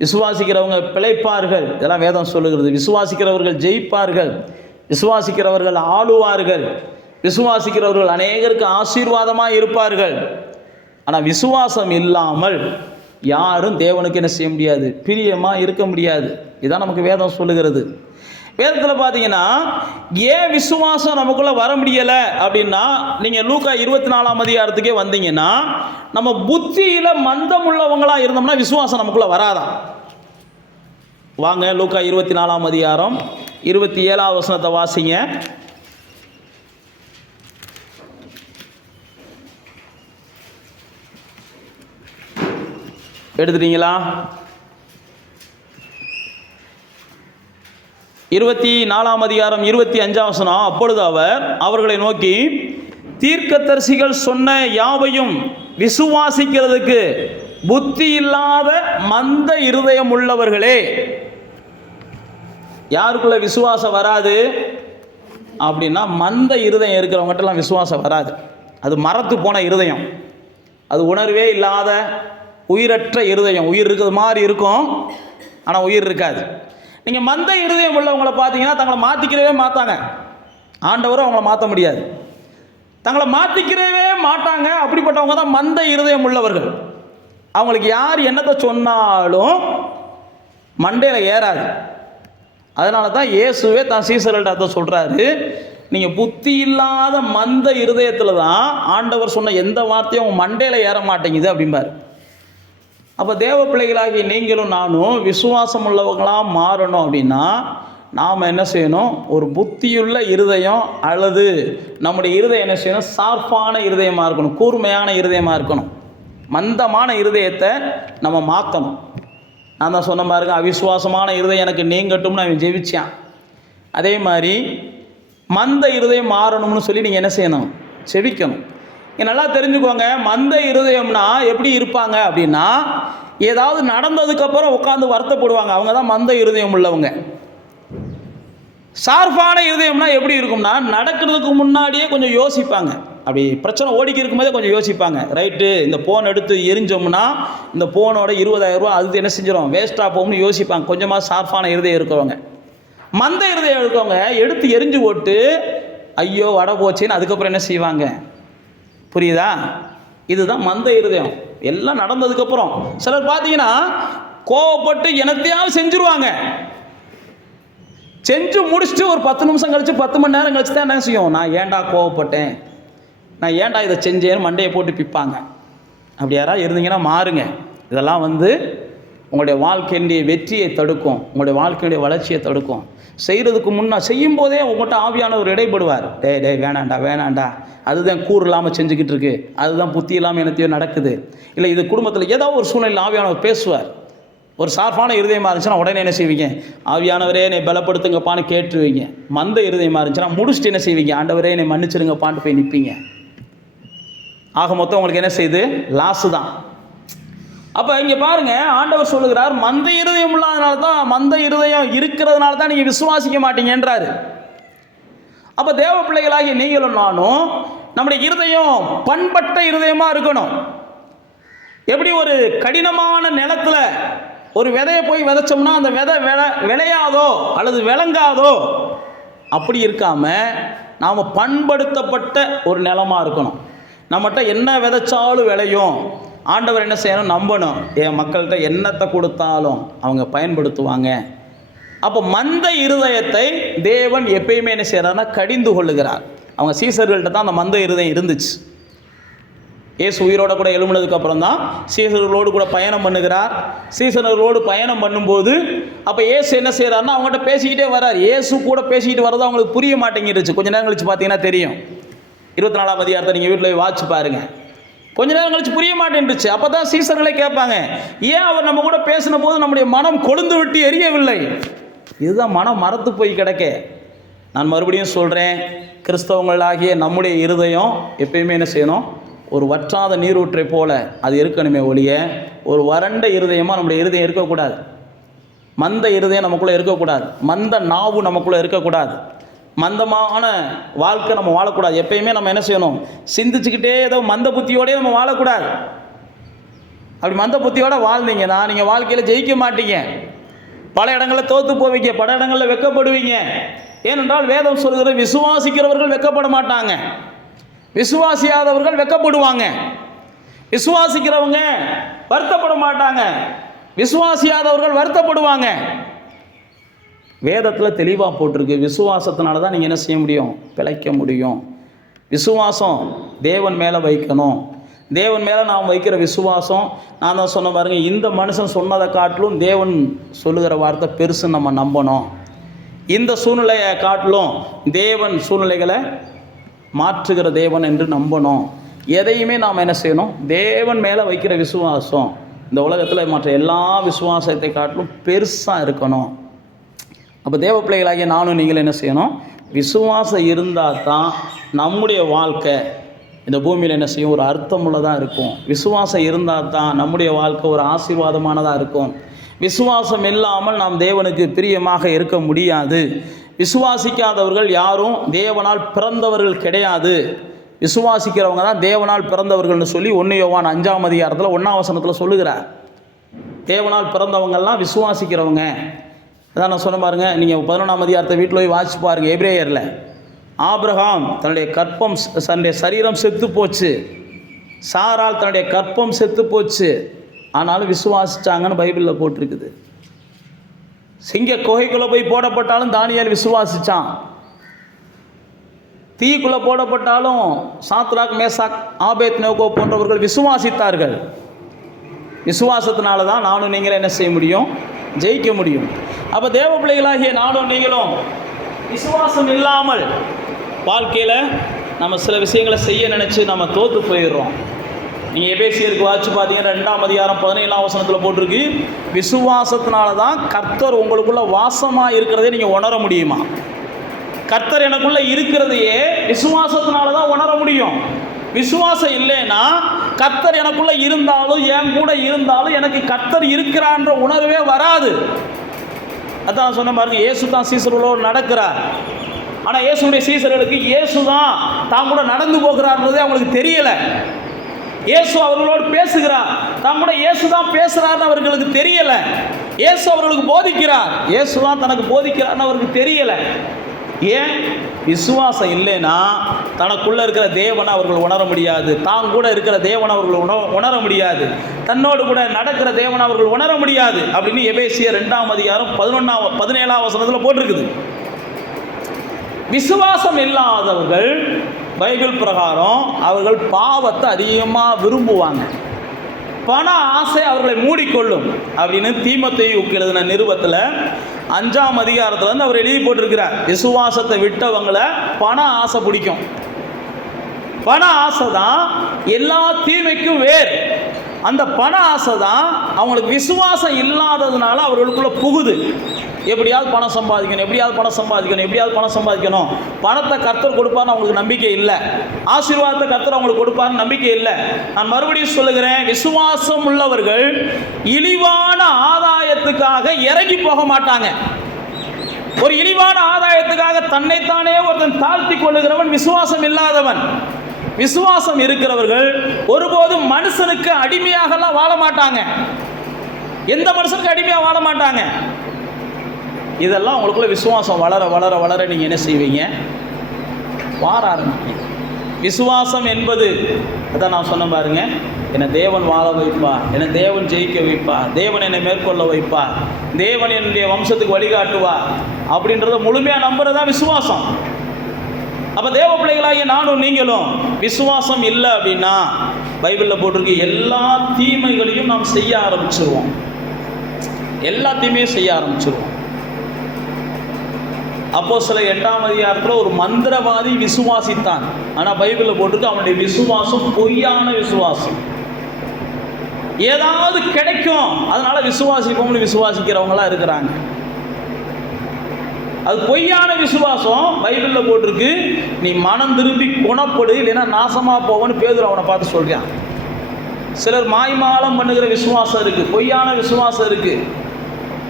விசுவாசிக்கிறவங்க பிழைப்பார்கள், இதெல்லாம் வேதம் சொல்லுகிறது. விசுவாசிக்கிறவர்கள் ஜெயிப்பார்கள், விசுவாசிக்கிறவர்கள் ஆளுவார்கள், விசுவாசிக்கிறவர்கள் அநேகருக்கு ஆசீர்வாதமாக இருப்பார்கள். ஆனால் விசுவாசம் இல்லாமல் யாரும் தேவனுக்கு என்ன செய்ய முடியாது, பிரியமாக இருக்க முடியாது. இதான் நமக்கு வேதம் சொல்லுகிறது. வேதத்தில் பார்த்தீங்கன்னா ஏன் விசுவாசம் நமக்குள்ளே வர முடியலை அப்படின்னா, நீங்கள் லூக்கா 24ஆம் அதிகாரத்துக்கே வந்தீங்கன்னா, நம்ம புத்தியில் மந்தம் உள்ளவங்களாக இருந்தோம்னா விசுவாசம் நமக்குள்ளே வராதான். வாங்க லூக்கா 24ஆம் அதிகாரம் 27ஆவது வசனத்தை வாசிங்க. எடுத்துட்டீங்களா? 24ஆம் அதிகாரம் 25ஆம் வசனம். அப்பொழுது அவர் அவர்களை நோக்கி, தீர்க்கதரிசிகள் சொன்ன யாவையும் விசுவாசிக்கிறதுக்கு புத்தி இல்லாத மந்த இருதயம் உள்ளவர்களே. யாருக்குள்ள விசுவாசம் வராது அப்படின்னா, மந்த இருதயம் இருக்கிறவங்ககிட்டலாம் விசுவாசம் வராது. அது மரத்து போன இருதயம், அது உணர்வே இல்லாத உயிரற்ற இருதயம். உயிர் இருக்கிறது மாதிரி இருக்கும், ஆனால் உயிர் இருக்காது. நீங்கள் மந்த இருதயம் உள்ளவங்களை பார்த்தீங்கன்னா தங்களை மாற்றிக்கிறவே மாட்டாங்க. ஆண்டவரும் அவங்கள மாற்ற முடியாது, தங்களை மாற்றிக்கிறவே மாட்டாங்க. அப்படிப்பட்டவங்க தான் மந்த இருதயம் உள்ளவர்கள். அவங்களுக்கு யார் என்னத்தை சொன்னாலும் மண்டையில் ஏறாது. அதனால தான் இயேசுவே தான் சீசர்கள்ட்ட சொல்கிறாரு, நீங்கள் புத்தி இல்லாத மந்த இருதயத்தில் தான் ஆண்டவர் சொன்ன எந்த வார்த்தையும் உங்கள் மண்டையில் ஏற மாட்டேங்குது அப்படிம்பார். அப்போ தேவ பிள்ளைகளாகி நீங்களும் நானும் விசுவாசம் உள்ளவங்களாக மாறணும் அப்படின்னா நாம் என்ன செய்யணும்? ஒரு புத்தியுள்ள இருதயம், அல்லது நம்முடைய இருதயம் என்ன செய்யணும்? ஷார்ப்பான இருதயமாக இருக்கணும், கூர்மையான இருதயமாக இருக்கணும். மந்தமான இருதயத்தை நம்ம மாற்றணும். நான் தான் சொன்ன பாருங்க, அவிசுவாசமான இருதயம் எனக்கு நீங்கட்டும்னு அவன் ஜெபிச்சான். அதே மாதிரி மந்த இருதயம் மாறணும்னு சொல்லி நீங்கள் என்ன செய்யணும்? செபிக்கணும். நல்லா தெரிஞ்சுக்கோங்க, மந்த இருதயம்னா எப்படி இருப்பாங்க அப்படின்னா, ஏதாவது நடந்ததுக்கப்புறம் உட்காந்து வருத்தப்படுவாங்க. அவங்க தான் மந்த இருதயம் உள்ளவங்க. ஷார்ப்பான இருதயம்னா எப்படி இருக்கும்னா, நடக்கிறதுக்கு முன்னாடியே கொஞ்சம் யோசிப்பாங்க. அப்படி பிரச்சனை ஓடிக்கி இருக்கும்போதே கொஞ்சம் யோசிப்பாங்க. ரைட்டு, இந்த ஃபோன் எடுத்து எரிஞ்சோம்னா இந்த ஃபோனோட 20,000 ரூபா அது என்ன செஞ்சிடும், வேஸ்ட்டாக போகும்னு யோசிப்பாங்க. கொஞ்சமாக ஷார்ப்பான இருதயம் இருக்கிறவங்க. மந்த இருதயம் இருக்கவங்க எடுத்து எரிஞ்சு போட்டு ஐயோ வடை போச்சேன்னு அதுக்கப்புறம் என்ன செய்வாங்க? புரியுதா? இதுதான் மந்த இருதயம். எல்லாம் நடந்ததுக்கப்புறம் சிலர் பார்த்தீங்கன்னா கோவப்பட்டு என்னத்தையாவது செஞ்சுருவாங்க. செஞ்சு முடிச்சுட்டு ஒரு 10 நிமிஷம் கழிச்சு 10 மணி நேரம் கழிச்சு தான் என்ன செய்யும், நான் ஏன்டா கோவப்பட்டேன், நான் ஏன்டா இதை செஞ்சேன்னு மண்டையை போட்டு பிப்பாங்க. அப்படி யாராவது இருந்தீங்கன்னா மாறுங்க. இதெல்லாம் உங்களுடைய வாழ்க்கையினுடைய வெற்றியை தடுக்கும், உங்களுடைய வாழ்க்கையுடைய வளர்ச்சியை தடுக்கும். செய்கிறதுக்கு செய்யும் போதே உங்கள்கிட்ட ஆவியானவர் இடைப்படுவார். டே வேணாண்டா, அதுதான் கூறு இல்லாமல் செஞ்சுக்கிட்டு இருக்கு, அதுதான் புத்தி இல்லாமல் என்னத்தையோ நடக்குது, இல்லை இது குடும்பத்தில் ஏதோ ஒரு சூழ்நிலையில் ஆவியானவர் பேசுவார். ஒரு சார்பான இருதயமாக இருந்துச்சுன்னா உடனே என்ன செய்வீங்க? ஆவியானவரே என்னை பலப்படுத்துங்கப்பான்னு கேட்டுருவீங்க. மந்த இருதயமாக இருந்துச்சுன்னா முடிச்சுட்டு என்ன செய்வீங்க? ஆண்டவரே என்னை மன்னிச்சிருங்கப்பான்ட்டு போய் நிற்பீங்க. ஆக மொத்தம் உங்களுக்கு என்ன செய்யுது? லாஸு தான். அப்போ இங்கே பாருங்க, ஆண்டவர் சொல்லுகிறார், மந்த இருதயம் இல்லாதனால தான், மந்த இருதயம் இருக்கிறதுனால தான் நீங்கள் விசுவாசிக்க மாட்டீங்கன்றாரு. அப்போ தேவ பிள்ளைகளாகி நீங்களும் நானும் நம்முடைய இருதயம் பண்பட்ட இருதயமாக இருக்கணும். எப்படி ஒரு கடினமான நிலத்தில் ஒரு விதையை போய் விதைச்சோம்னா அந்த விதை விளையாதோ அல்லது விளங்காதோ, அப்படி இருக்காமல் நாம் பண்படுத்தப்பட்ட ஒரு நிலமாக இருக்கணும். நம்மகிட்ட என்ன விதைச்சாலும் விளையும். ஆண்டவர் என்ன செய்யணும்? நம்பணும். என் மக்கள்கிட்ட என்னத்தை கொடுத்தாலும் அவங்க பயன்படுத்துவாங்க. அப்போ மந்த இருதயத்தை தேவன் எப்பயுமே என்ன செய்கிறார்னா கடிந்து கொள்ளுகிறார். அவங்க சீசர்கள்ட்ட தான் அந்த மந்த இருதயம் இருந்துச்சு. இயேசு உயிரோட கூட எழும்பினதுக்கப்புறம் தான் சீசர்களோடு கூட பயணம் பண்ணுகிறார். சீசர்களோடு பயணம் பண்ணும்போது அப்போ இயேசு என்ன செய்கிறாருன்னா அவங்ககிட்ட பேசிக்கிட்டே வர்றார். இயேசு கூட பேசிக்கிட்டு வர்றது அவங்களுக்கு புரிய மாட்டேங்கிடுச்சு. கொஞ்ச நேரம் கழிச்சு பார்த்தீங்கன்னா தெரியும். 24ஆம் அதிகாரத்தை நீங்கள் வீட்டில் போய் வாட்சி பாருங்கள். கொஞ்ச நேரம் கழிச்சு புரிய மாட்டேன்ருச்சு. அப்போ தான் சீசர்களே கேட்பாங்க, ஏன் அவர் நம்ம கூட பேசின போது நம்முடைய மனம் கொழுந்து விட்டு எரியவில்லை? இதுதான் மனம் மரத்து போய் கிடக்க. நான் மறுபடியும் சொல்கிறேன், கிறிஸ்தவங்களாகிய நம்முடைய இருதயம் எப்பயுமே என்ன செய்யணும்? ஒரு வற்றாத நீரூற்றை போல அது இருக்கணுமே ஒழிய ஒரு வறண்ட இருதயமாக நம்முடைய இருதயம் இருக்கக்கூடாது. மந்த இருதயம் நமக்குள்ளே இருக்கக்கூடாது. மந்த நாவு நமக்குள்ளே இருக்கக்கூடாது. மந்தமான வாழ்க்கை நம்ம வாழக்கூடாது. எப்பயுமே நம்ம என்ன செய்யணும்? சிந்திச்சுக்கிட்டே ஏதோ மந்த புத்தியோடய நம்ம வாழக்கூடாது. அப்படி மந்த புத்தியோடு வாழ்ந்தீங்கன்னா நீங்கள் வாழ்க்கையில் ஜெயிக்க மாட்டீங்க. பல இடங்களில் தோற்று போவீங்க, பல இடங்களில் வெட்கப்படுவீங்க. ஏனென்றால் வேதம் சொல்கிற விசுவாசிக்கிறவர்கள் வெட்கப்பட மாட்டாங்க, விசுவாசியாதவர்கள் வெட்கப்படுவாங்க. விசுவாசிக்கிறவங்க வருத்தப்பட மாட்டாங்க, விசுவாசியாதவர்கள் வருத்தப்படுவாங்க. வேதத்தில் தெளிவாக போட்டிருக்கு. விசுவாசத்தினால தான் நீங்கள் என்ன செய்ய முடியும்? பிழைக்க முடியும். விசுவாசம் தேவன் மேலே வைக்கணும். தேவன் மேலே நாம் வைக்கிற விசுவாசம், நான் தான் சொன்ன பாருங்கள், இந்த மனுஷன் சொன்னதை காட்டிலும் தேவன் சொல்லுகிற வார்த்தை பெருசுன்னு நம்ம நம்பணும். இந்த சூழ்நிலையை காட்டிலும் தேவன் சூழ்நிலைகளை மாற்றுகிற தேவன் என்று நம்பணும். எதையுமே நாம் என்ன செய்யணும்? தேவன் மேலே வைக்கிற விசுவாசம் இந்த உலகத்தில் மற்ற எல்லா விசுவாசத்தை காட்டிலும் பெருசாக இருக்கணும். அப்போ தேவ பிள்ளைகளாகிய நானும் நீங்கள் என்ன செய்யணும்? விசுவாசம் இருந்தால் தான் நம்முடைய வாழ்க்கை இந்த பூமியில் என்ன செய்யும்? ஒரு அர்த்தமுள்ளதாக இருக்கும். விசுவாசம் இருந்தால் தான் நம்முடைய வாழ்க்கை ஒரு ஆசீர்வாதமானதாக இருக்கும். விசுவாசம் இல்லாமல் நாம் தேவனுக்கு பிரியமாக இருக்க முடியாது. விசுவாசிக்காதவர்கள் யாரும் தேவனால் பிறந்தவர்கள் கிடையாது. விசுவாசிக்கிறவங்க தான் தேவனால் பிறந்தவர்கள்னு சொல்லி 1 யோவான் 5ஆம் அதிகாரத்தில் 1ஆம் வசனத்தில் சொல்லுகிறார். தேவனால் பிறந்தவங்கள்லாம் விசுவாசிக்கிறவங்க. அதான் நான் சொன்ன பாருங்கள், நீங்கள் 11ஆம் அதிகாரத்தை வீட்டில் போய் வாசிச்சு பாருங்கள். எபிரேயரில் ஆபிரகாம் தன்னுடைய சரீரம் செத்து போச்சு, சாரால் தன்னுடைய கற்பம் செத்து போச்சு, ஆனாலும் விசுவாசிச்சாங்கன்னு பைபிளில் போட்டிருக்குது. சிங்க குகைக்குள்ளே போய் போடப்பட்டாலும் தானியேல் விசுவாசித்தான். தீக்குள்ளே போடப்பட்டாலும் சாத்ராக், மேசாக், ஆபேத்நேகோ போன்றவர்கள் விசுவாசித்தார்கள். விசுவாசத்தினால தான் நானும் நீங்களும் என்ன செய்ய முடியும்? ஜெயிக்க முடியும். அப்போ தேவ பிள்ளைகளாகிய நானும் நீங்களும் விசுவாசம் இல்லாமல் வாழ்க்கையில் நம்ம சில விஷயங்களை செய்ய நினச்சி நம்ம தோற்று போயிடுறோம். நீங்கள் எபேசியருக்கு வாசிச்சு பார்த்தீங்கன்னா 2ஆம் அதிகாரம் 17ஆம் வசனத்தில் போட்டிருக்கு, விசுவாசத்தினால தான் கர்த்தர் உங்களுக்குள்ள வாசமாக இருக்கிறதே நீங்கள் உணர முடியுமா? கர்த்தர் எனக்குள்ளே இருக்கிறதையே விசுவாசத்தினால தான் உணர முடியும். விசுவாசம் இல்லைன்னா கர்த்தர் எனக்குள்ளே இருந்தாலும் என் கூட இருந்தாலும் எனக்கு கர்த்தர் இருக்கிறான்ற உணர்வே வராது. அதான் சொன்ன பாருங்க, இயேசு தான் சீசர்களோடு நடக்கிறார். ஆனால் இயேசுடைய சீசர்களுக்கு இயேசு தான் தான் கூட நடந்து போகிறார்ன்றதே அவங்களுக்கு தெரியலை. இயேசு அவர்களோடு பேசுகிறார், தான் கூட இயேசு தான் பேசுகிறார்னு அவர்களுக்கு தெரியலை. இயேசு அவர்களுக்கு போதிக்கிறார், இயேசு தான் தனக்கு போதிக்கிறார்னு அவருக்கு தெரியலை. ஏன்? விசுவாசம் இல்லைன்னா தனக்குள்ளே இருக்கிற தேவனை அவர்கள் உணர முடியாது. தான் கூட இருக்கிற தேவனை அவர்கள் உணர முடியாது. தன்னோடு கூட நடக்கிற தேவனை அவர்கள் உணர முடியாது அப்படின்னு எபேசியர் 2ஆம் அதிகாரம் 17ஆம் வசனத்தில் போட்டிருக்குது. விசுவாசம் இல்லாதவர்கள் பைபிள் பிரகாரம் அவர்கள் பாவத்தை அதிகமாக விரும்புவாங்க. பண ஆசை அவர்களை மூடிக்கொள்ளும் அப்படின்னு தீமோத்தேயுவுக்கு எழுதின நிருபத்தில் 5ஆம் அதிகாரத்தில் அவர் எழுதி போட்டிருக்கிறார். விசுவாசத்தை விட்டவங்களை பண ஆசை பிடிக்கும். பண ஆசை தான் எல்லா தீமைக்கும் வேர். அந்த பண ஆசை தான் அவங்களுக்கு விசுவாசம் இல்லாததுனால அவர்களுக்குள்ள புகுது. எப்படியாவது பணம் சம்பாதிக்கணும், எப்படியாவது பணம் சம்பாதிக்கணும். பணத்தை கர்த்தர் கொடுப்பார்னு அவங்களுக்கு நம்பிக்கை இல்லை. ஆசீர்வாதத்தை கர்த்தர் அவங்களுக்கு கொடுப்பார்னு நம்பிக்கை இல்லை. நான் மறுபடியும் சொல்லுகிறேன், விசுவாசம் உள்ளவர்கள் இழிவான ஆதாயத்துக்காக இறங்கி போக மாட்டாங்க. ஒரு இழிவான ஆதாயத்துக்காக தன்னைத்தானே ஒருத்தன் தாழ்த்தி கொள்ளுகிறவன் விசுவாசம் இல்லாதவன். விசுவாசம் இருக்கிறவர்கள் ஒருபோதும் மனுஷனுக்கு அடிமையாகலாம் வாழ மாட்டாங்க. எந்த மனுஷனுக்கு அடிமையாக வாழ மாட்டாங்க. இதெல்லாம் உங்களுக்குள்ள விசுவாசம் வளர வளர வளர நீங்கள் என்ன செய்வீங்க? வார ஆரம்பிப்பீங்க. விசுவாசம் என்பது அதான் நான் சொன்ன பாருங்க, என்னை தேவன் வாழ வைப்பா, என்னை தேவன் ஜெயிக்க வைப்பா, தேவன் என்னை மேற்கொள்ள வைப்பா, தேவன் என்னுடைய வம்சத்துக்கு வழிகாட்டுவா அப்படின்றத முழுமையாக நம்புறதா விசுவாசம். அப்போ தேவ பிள்ளைகளாகிய நானும் நீங்களும் விசுவாசம் இல்லை அப்படின்னா பைபிளில் போட்டிருக்கு எல்லா தீமைகளையும் நாம் செய்ய ஆரம்பிச்சிருவோம். எல்லா தீமையும் செய்ய ஆரம்பிச்சிருவோம். அப்போஸ்தலர் 8ஆம் அதிகாரத்தில் ஒரு மந்திரவாதி விசுவாசித்தான். ஆனால் பைபிளில் போட்டிருக்கு அவனுடைய விசுவாசம் பொய்யான விசுவாசம். ஏதாவது கிடைக்கும் அதனால விசுவாசிப்போம்னு விசுவாசிக்கிறவங்களா இருக்கிறாங்க. அது பொய்யான விசுவாசம். பைபிளில் போட்டிருக்கு, நீ மனம் திரும்பி குணப்படு இல்லைன்னா நாசமாக போவன்னு பேதுரு அவனை பார்த்து சொல்கிறான். சிலர் மாய்மாலம் பண்ணுகிற விசுவாசம் இருக்குது, பொய்யான விசுவாசம் இருக்குது.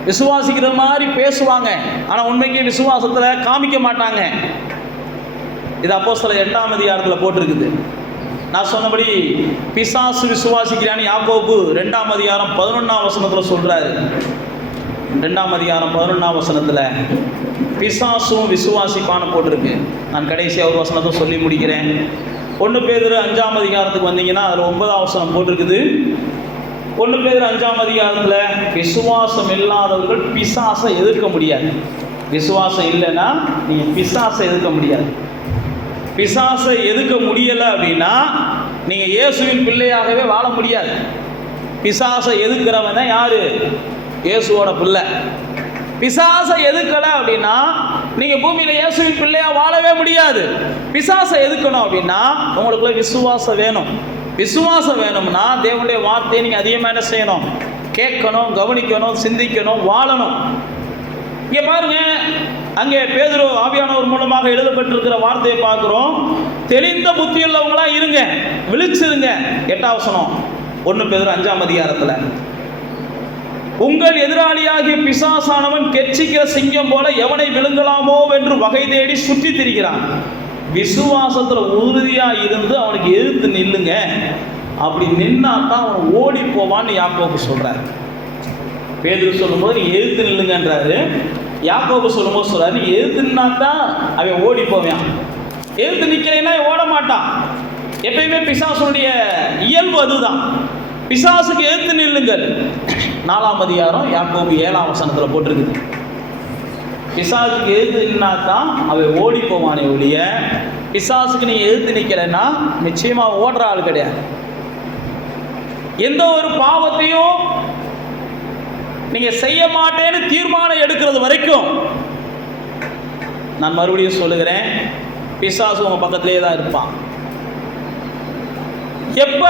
விசுவாசிக்கிற மாதிரி பேசுவாங்க, ஆனால் உண்மைக்கு விசுவாசத்தில் காமிக்க மாட்டாங்க. இது அப்போஸ்தலர் 8ஆம் அதிகாரத்தில் போட்டிருக்குது. நான் சொன்னபடி பிசாசு விசுவாசிக்கிறான்னு யாக்கோபு 2ஆம் அதிகாரம் 11ஆம் வசனத்தில் சொல்கிறாரு. 2ஆம் அதிகாரம் 11ஆம் வசனத்தில் பிசாசும் விசுவாசிப்பான்னு போட்டிருக்கு. நான் கடைசியாக ஒரு வசனத்தை சொல்லி முடிக்கிறேன். 1 பேதுரு 5ஆம் அதிகாரத்துக்கு வந்தீங்கன்னா அதில் 9ஆம் வசனம் போட்டிருக்குது. 1 பேதுரு 5ஆம் அதிகாரத்தில் விசுவாசம் இல்லாதவர்கள் பிசாசை எதிர்க்க முடியாது. விசுவாசம் இல்லைன்னா நீங்கள் பிசாசை எதிர்க்க முடியாது. பிசாசை எதிர்க்க முடியலை அப்படின்னா நீங்கள் இயேசுவின் பிள்ளையாகவே வாழ முடியாது. பிசாசை எதிர்க்கிறவன் தான் யாரு? இயேசுவோட பிள்ளை. பிசாசை எதிர்க்கலை அப்படின்னா நீங்கள் பூமியில் இயேசுவின் பிள்ளையாக வாழவே முடியாது. பிசாசை எதிர்க்கணும் அப்படின்னா உங்களுக்குள்ள விசுவாசம் வேணும். விசுவாசம் வேணும்னா தேவனுடைய வார்த்தையை நீங்கள் அதிகமாக என்ன செய்யணும்? கேட்கணும், கவனிக்கணும், சிந்திக்கணும், வாழணும். இங்கே பாருங்க, அங்கே பேதுரு ஆவியானவர் மூலமாக எழுதப்பட்டிருக்கிற வார்த்தையை பார்க்குறோம். தெளிந்த புத்தி உள்ளவங்களா இருங்க, விழிச்சிருங்க. 8ஆம் வசனம் 1 பேதுரு 5ஆம் அதிகாரத்தில், உங்கள் எதிராளியாகிய பிசாசானவன் கெர்ச்சிக்கிற சிங்கம் போல எவனை விழுங்கலாமோ என்று வகை தேடி சுற்றி திரிகிறான். விசுவாசத்துல உறுதியா இருந்து அவனுக்கு எதிர்த்து நில்லுங்க. அப்படி நின்னா தான் அவன் ஓடி போவான்னு யாக்கோபு சொல்றாரு. பேதுரு சொல்லும்போது நீ எதிர்த்து நில்லுங்கன்றாரு. யாக்கோபு சொல்லும்போது சொல்றாரு நீ எதிர்த்து நின்னா தான் அவன் ஓடி போவான். எதிர்த்து நிக்கிறேன்னா ஓட மாட்டான். எப்பயுமே பிசாசுடைய இயல்பு அதுதான். பிசாசுக்கு எதிர்த்து நில்லுங்கள். 4ஆம் அதிகாரம் யாக்கோபு 7ஆம் வசனத்தில் போட்டிருக்குது. பிசாசுக்கு எதிர்த்து நின்னா தான் அவன் ஓடி போவானே ஒழிய, பிசாசுக்கு நீங்க எதிர்த்து நிக்கலைன்னா நிச்சயமா ஓடுற ஆள் கிடையாது. எந்த ஒரு பாவத்தையும் நீங்க செய்ய மாட்டேன்னு தீர்மானம் எடுக்கிறது வரைக்கும், நான் மறுபடியும் சொல்லுகிறேன், பிசாசு உங்க பக்கத்திலே தான் இருப்பான். எப்ப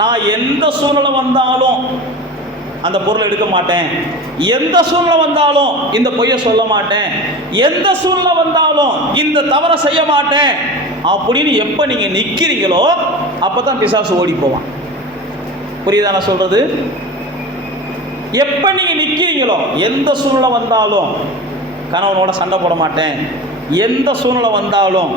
நான் எந்த சூழ்நிலை வந்தாலும் அந்த பொருளை எடுக்க மாட்டேன், எந்த சூழ்நிலை வந்தாலும் இந்த பொய்யை சொல்ல மாட்டேன், எந்த சூழ்நிலை வந்தாலும் இந்த தவறை செய்ய மாட்டேன் அப்படின்னு எப்ப நீங்க நிக்கிறீங்களோ அப்பதான் பிசாசு ஓடி போவான். புரியுதா நான் சொல்றது? எப்ப நீங்க நிக்கிறீங்களோ, எந்த சூழ்நிலை வந்தாலும் கணவனோட சண்டை போட மாட்டேன், எந்த சூழ்நிலை வந்தாலும்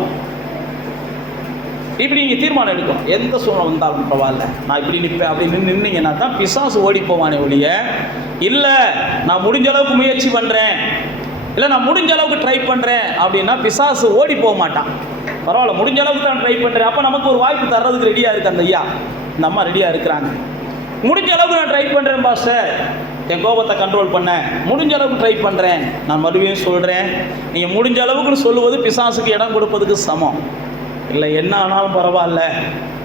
இப்படி நீங்கள் தீர்மானம் எடுக்கணும். எந்த சூழ்நிலை வந்தாலும் பரவாயில்ல, நான் இப்படி நிற்பேன் அப்படின்னு நின்னீங்கன்னா தான் பிசாசு ஓடி போவானே ஒழிய, இல்லை நான் முடிஞ்ச அளவுக்கு முயற்சி பண்ணுறேன், இல்லை நான் முடிஞ்ச அளவுக்கு ட்ரை பண்ணுறேன் அப்படின்னா பிசாசு ஓடி போக மாட்டான். பரவாயில்ல, முடிஞ்ச அளவுக்கு நான் ட்ரை பண்ணுறேன், அப்போ நமக்கு ஒரு வாய்ப்பு தர்றதுக்கு ரெடியாக இருக்குது அந்த ஐயா, இந்த அம்மா ரெடியாக இருக்கிறாங்க. முடிஞ்ச அளவுக்கு நான் ட்ரை பண்ணுறேன் பாஸ்டர், என் கோபத்தை கண்ட்ரோல் பண்ண முடிஞ்ச அளவுக்கு ட்ரை பண்ணுறேன். நான் மறுபடியும் சொல்கிறேன், நீங்கள் முடிஞ்ச அளவுக்குன்னு சொல்லுவது பிசாசுக்கு இடம் கொடுப்பதுக்கு சமம். இல்லை என்ன ஆனாலும் பரவாயில்ல,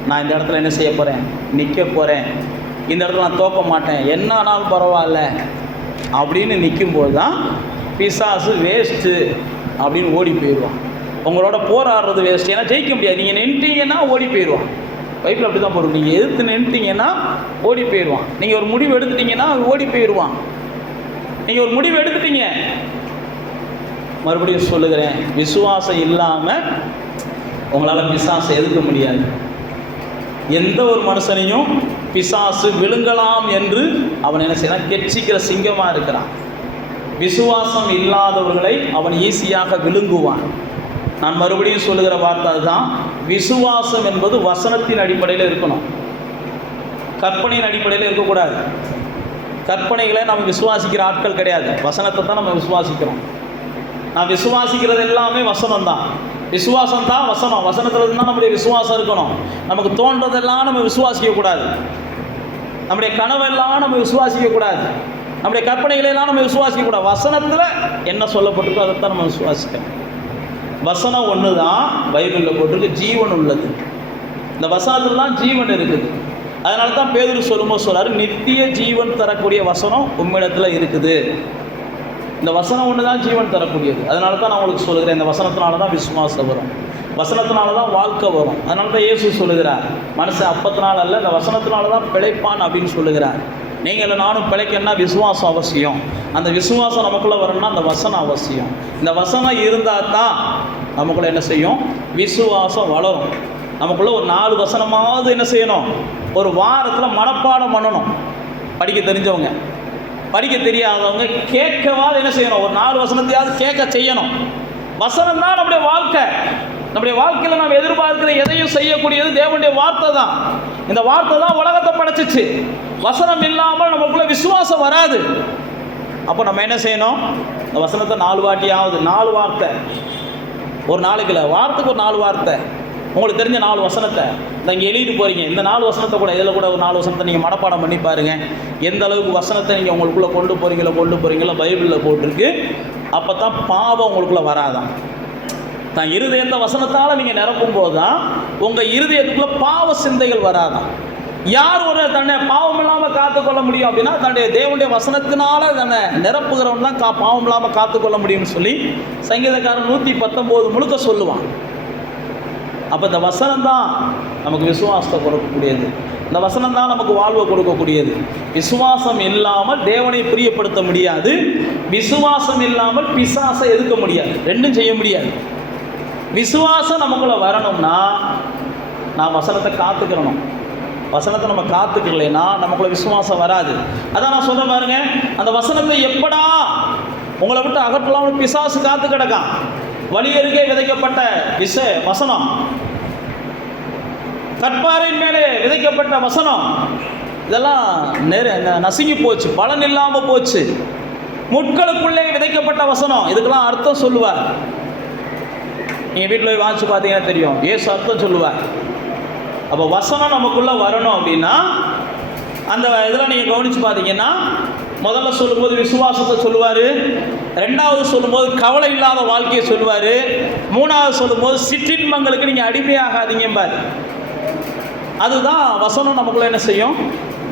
நான் இந்த இடத்துல என்ன செய்ய போகிறேன், நிற்க போகிறேன், இந்த இடத்துல நான் தோக்க மாட்டேன், என்ன ஆனாலும் பரவாயில்ல அப்படின்னு நிற்கும்போது தான் பிசாசு வேஸ்ட்டு அப்படின்னு ஓடி போயிடுவான். உங்களோட போராடுறது வேஸ்ட், ஏன்னா ஜெயிக்க முடியாது. நீங்கள் நின்றுட்டீங்கன்னா ஓடி போயிடுவான். பைப்பில் அப்படி தான் போடுவோம். நீங்கள் எதிர்த்து நின்றுட்டீங்கன்னா ஓடி போயிடுவான். நீங்கள் ஒரு முடிவு எடுத்துட்டீங்கன்னா ஓடி போயிடுவான். நீங்கள் ஒரு முடிவு எடுத்துட்டீங்க, மறுபடியும் சொல்லுகிறேன், விசுவாசம் இல்லாமல் உங்களால் பிசாசை எதிர்க்க முடியாது. எந்த ஒரு மனுஷனையும் பிசாசு விழுங்கலாம் என்று அவன் என்ன செய்யறான், கெர்ச்சிக்கிற சிங்கமாக இருக்கிறான். விசுவாசம் இல்லாதவர்களை அவன் ஈஸியாக விழுங்குவான். நான் மறுபடியும் சொல்லுகிற வார்த்தை அதுதான். விசுவாசம் என்பது வசனத்தின் அடிப்படையில் இருக்கணும், கற்பனையின் அடிப்படையில் இருக்கக்கூடாது. கற்பனைகளை நம்ம விசுவாசிக்கிற ஆட்கள் கிடையாது, வசனத்தை தான் நம்ம விசுவாசிக்கிறோம். நான் விசுவாசிக்கிறது எல்லாமே வசனம் தான். விசுவாசம் தான் வசனம், வசனத்தில் தான் நம்முடைய விசுவாசம் இருக்கணும். நமக்கு தோன்றதெல்லாம் நம்ம விசுவாசிக்கக்கூடாது, நம்முடைய கனவெல்லாம் நம்ம விசுவாசிக்கக்கூடாது, நம்முடைய கற்பனைகளெல்லாம் நம்ம விசுவாசிக்கக்கூடாது. வசனத்தில் என்ன சொல்லப்பட்டிருக்கோ அதைத்தான் நம்ம விசுவாசிக்கணும். வசனம் ஒன்று தான் பைபிளில் போட்டிருக்கு, ஜீவன் உள்ளது. இந்த வசனத்தில் தான் ஜீவன் இருக்குது. அதனால தான் பேதுரு சொல்லும்போது சொல்றாரு, நித்திய ஜீவன் தரக்கூடிய வசனம் உம்மிடத்தில் இருக்குது. இந்த வசனம் ஒன்று தான் ஜீவன் தரக்கூடியது. அதனால தான் நான் உங்களுக்கு சொல்லுகிறேன், இந்த வசனத்தினால தான் விசுவாசம் வரும், வசனத்தினால தான் வாழ்க்கை வரும். அதனால தான் இயேசு சொல்லுகிறார், மனுஷன் அப்பத்தினால அல்ல இந்த வசனத்தினால தான் பிழைப்பான் அப்படின்னு சொல்லுகிறார். நீங்கள் நானும் பிழைக்கணும்னா விசுவாசம் அவசியம். அந்த விசுவாசம் நமக்குள்ளே வரணும்னா அந்த வசனம் அவசியம். இந்த வசனம் இருந்தால் தான் நமக்குள்ளே என்ன செய்யும், விசுவாசம் வளரும். நமக்குள்ளே ஒரு 4 வசனமாவது என்ன செய்யணும், ஒரு வாரத்தில் மனப்பாடம் பண்ணணும். படிக்க தெரிஞ்சவங்க, படிக்க தெரியாதவங்க கேட்கவாது என்ன செய்யணும், ஒரு 4 வசனத்தையாவது கேட்க செய்யணும். வசனம் தான் நம்முடைய வாழ்க்கை. நம்முடைய வாழ்க்கையில் நாம் எதிர்பார்க்கிற எதையும் செய்யக்கூடியது தேவனுடைய வார்த்தை தான். இந்த வார்த்தை தான் உலகத்தை படைச்சிச்சு. வசனம் இல்லாமல் நமக்குள்ள விசுவாசம் வராது. அப்போ நம்ம என்ன செய்யணும், இந்த வசனத்தை 4 வாட்டியாவது, 4 வார்த்தை ஒரு நாளைக்கு இல்லை, வாரத்துக்கு ஒரு 4 வார்த்தை, உங்களுக்கு தெரிஞ்ச 4 வசனத்தை இங்கே எழுதிட்டு போகிறீங்க. இந்த 4 வசனத்தை கூட இதில் கூட ஒரு 4 வசனத்தை நீங்கள் மனப்பாடம் பண்ணி பாருங்கள். எந்த அளவுக்கு வசனத்தை நீங்கள் உங்களுக்குள்ளே கொண்டு போகிறீங்களோ பைபிளில் போட்டிருக்கு. அப்போ தான் பாவம் உங்களுக்குள்ளே வராதான். தான் இருதயத்தை வசனத்தால் நீங்கள் நிரப்பும் போது தான் உங்கள் இருதயத்துக்குள்ள பாவ சிந்தைகள் வராதான். யார் ஒரு தன்னை பாவம் இல்லாமல் காத்துக்கொள்ள முடியும் அப்படின்னா தன்னுடைய தேவனுடைய வசனத்தினால தன்னை நிரப்புகிறவன் தான் பாவம் இல்லாமல் காத்துக்கொள்ள முடியும்னு சொல்லி சங்கீதக்காரன் 119 முழுக்க சொல்லுவான். அப்போ இந்த வசனம் தான் நமக்கு விசுவாசத்தை கொடுக்கக்கூடியது, இந்த வசனம் தான் நமக்கு வாழ்வை கொடுக்கக்கூடியது. விசுவாசம் இல்லாமல் தேவனை பிரியப்படுத்த முடியாது, விசுவாசம் இல்லாமல் பிசாசை எதிர்க்க முடியாது, ரெண்டும் செய்ய முடியாது. விசுவாசம் நமக்குள்ள வரணும்னா நான் வசனத்தை காத்துக்கிறணும். வசனத்தை நம்ம காத்துக்கலைன்னா நமக்குள்ள விசுவாசம் வராது. அதான் நான் சொல்கிறேன் பாருங்க, அந்த வசனத்தை எப்படா உங்களை விட்டு அகற்றலாம்னு பிசாசு காத்து கிடக்கான். வழியருகே விதைக்கப்பட்ட வசனம், கற்பாரின் மேலே விதைக்கப்பட்ட வசனம், இதெல்லாம் நசுங்கி போச்சு, பலன் இல்லாமல் போச்சு. முட்களுக்குள்ளே விதைக்கப்பட்ட வசனம், இதுக்கெல்லாம் அர்த்தம் சொல்லுவார். நீங்கள் வீட்டில் போய் வாசிச்சு பார்த்தீங்கன்னா தெரியும், ஏசு அர்த்தம் சொல்லுவார். அப்போ வசனம் நமக்குள்ளே வரணும் அப்படின்னா அந்த இதெல்லாம் நீங்கள் கவனித்து பார்த்தீங்கன்னா முதல்ல சொல்லும்போது விசுவாசத்தை சொல்லுவார், ரெண்டாவது சொல்லும்போது கவலை இல்லாத வாழ்க்கையை சொல்லுவார், மூணாவது சொல்லும்போது சிற்றின்பங்களுக்கு நீங்கள் அடிமையாகாதீங்கம்பார். அதுதான் வசனம் நமக்குள்ளே என்ன செய்யும்,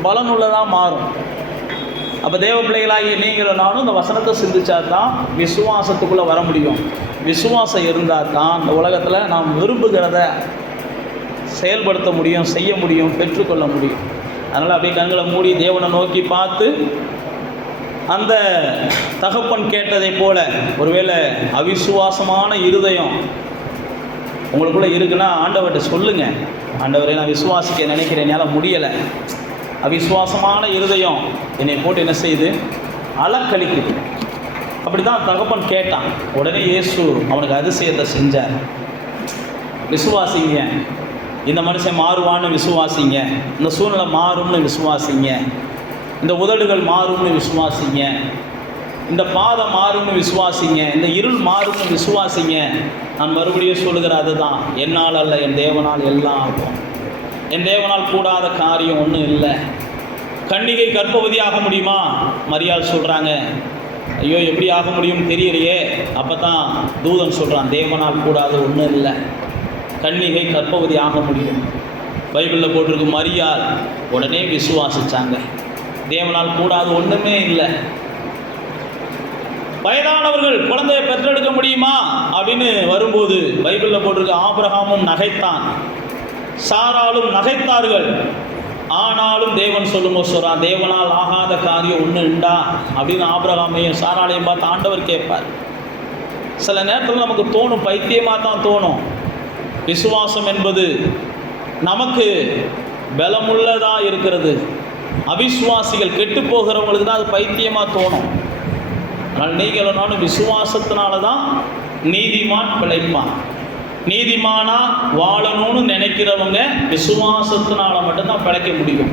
பலனுள்ளதாக மாறும். அப்போ தேவ பிள்ளைகளாகிய நீங்களும் நானும் இந்த வசனத்தை சிந்திச்சா தான் விசுவாசத்துக்குள்ளே வர முடியும். விசுவாசம் இருந்தால் தான் இந்த உலகத்தில் நாம் விரும்புகிறத செயல்படுத்த முடியும், செய்ய முடியும், பெற்றுக்கொள்ள முடியும். அதனால் அப்படியே கண்களை மூடி தேவனை நோக்கி பார்த்து அந்த தகப்பன் கேட்டதை போல ஒருவேளை அவிசுவாசமான இருதயம் உங்களுக்குள்ளே இருக்குன்னா ஆண்டவர்கிட்ட சொல்லுங்கள், ஆண்டவரை நான் விசுவாசிக்க நினைக்கிறேன், என்னால் முடியலை. அவிசுவாசமான இருதயம் என்னை போட்டு என்ன செய்யுது, அலக்கழிக்குது. அப்படி தான் தகப்பன் கேட்டான். உடனே இயேசு அவனுக்கு அதிசயத்தை செஞ்சார். விசுவாசிங்க, இந்த மனுஷன் மாறுவான்னு விசுவாசிங்க, இந்த சூழ்நிலை மாறும்னு விசுவாசிங்க, இந்த உதடுகள் மாறும்னு விசுவாசிங்க, இந்த பாதம் மாறும்னு விசுவாசிங்க, இந்த இருள் மாறும்னு விசுவாசிங்க. நான் மறுபடியும் சொல்லுகிற அதுதான், என்னால் அல்ல என் தேவனால் எல்லாம் ஆகும். என் தேவனால் கூடாத காரியம் ஒன்றும் இல்லை. கன்னிகை கர்ப்பவதி ஆக முடியுமா? மரியாள் சொல்கிறாங்க, ஐயோ எப்படி ஆக முடியும்னு தெரியலையே. அப்போ தான் தூதன் சொல்கிறான், தேவனால் கூடாத ஒன்றும் இல்லை, கன்னிகை கர்ப்பவதி ஆக முடியும். பைபிளில் போட்டிருக்கு, மரியாள் உடனே விசுவாசிச்சாங்க. தேவனால் கூடாது ஒன்றுமே இல்லை. வயதானவர்கள் குழந்தையை பெற்றெடுக்க முடியுமா அப்படின்னு வரும்போது பைபிளில் போட்டிருக்கு, ஆபிரகாமும் நகைத்தான், சாராலும் நகைத்தார்கள். ஆனாலும் தேவன் சொல்லும்போது சொல்கிறான், தேவனால் ஆகாத காரியம் ஒன்று உண்டா அப்படின்னு ஆபிரகாமையும் சாராலையும் பார்த்து ஆண்டவர் கேட்பார். சில நேரத்தில் நமக்கு தோணும், பைத்தியமாக தான் தோணும். விசுவாசம் என்பது நமக்கு பலமுள்ளதாக இருக்கிறது. அவிசுவாசிகள் கெட்டு போகிறவங்களுக்கு தான் அது பைத்தியமாக தோணும். ஆனால் நீங்களும் நானும் விசுவாசத்தினால தான் நீதிமான் பிழைப்பான். நீதிமானா வாழணும்னு நினைக்கிறவங்க விசுவாசத்தினால மட்டும்தான் பிழைக்க முடியும்.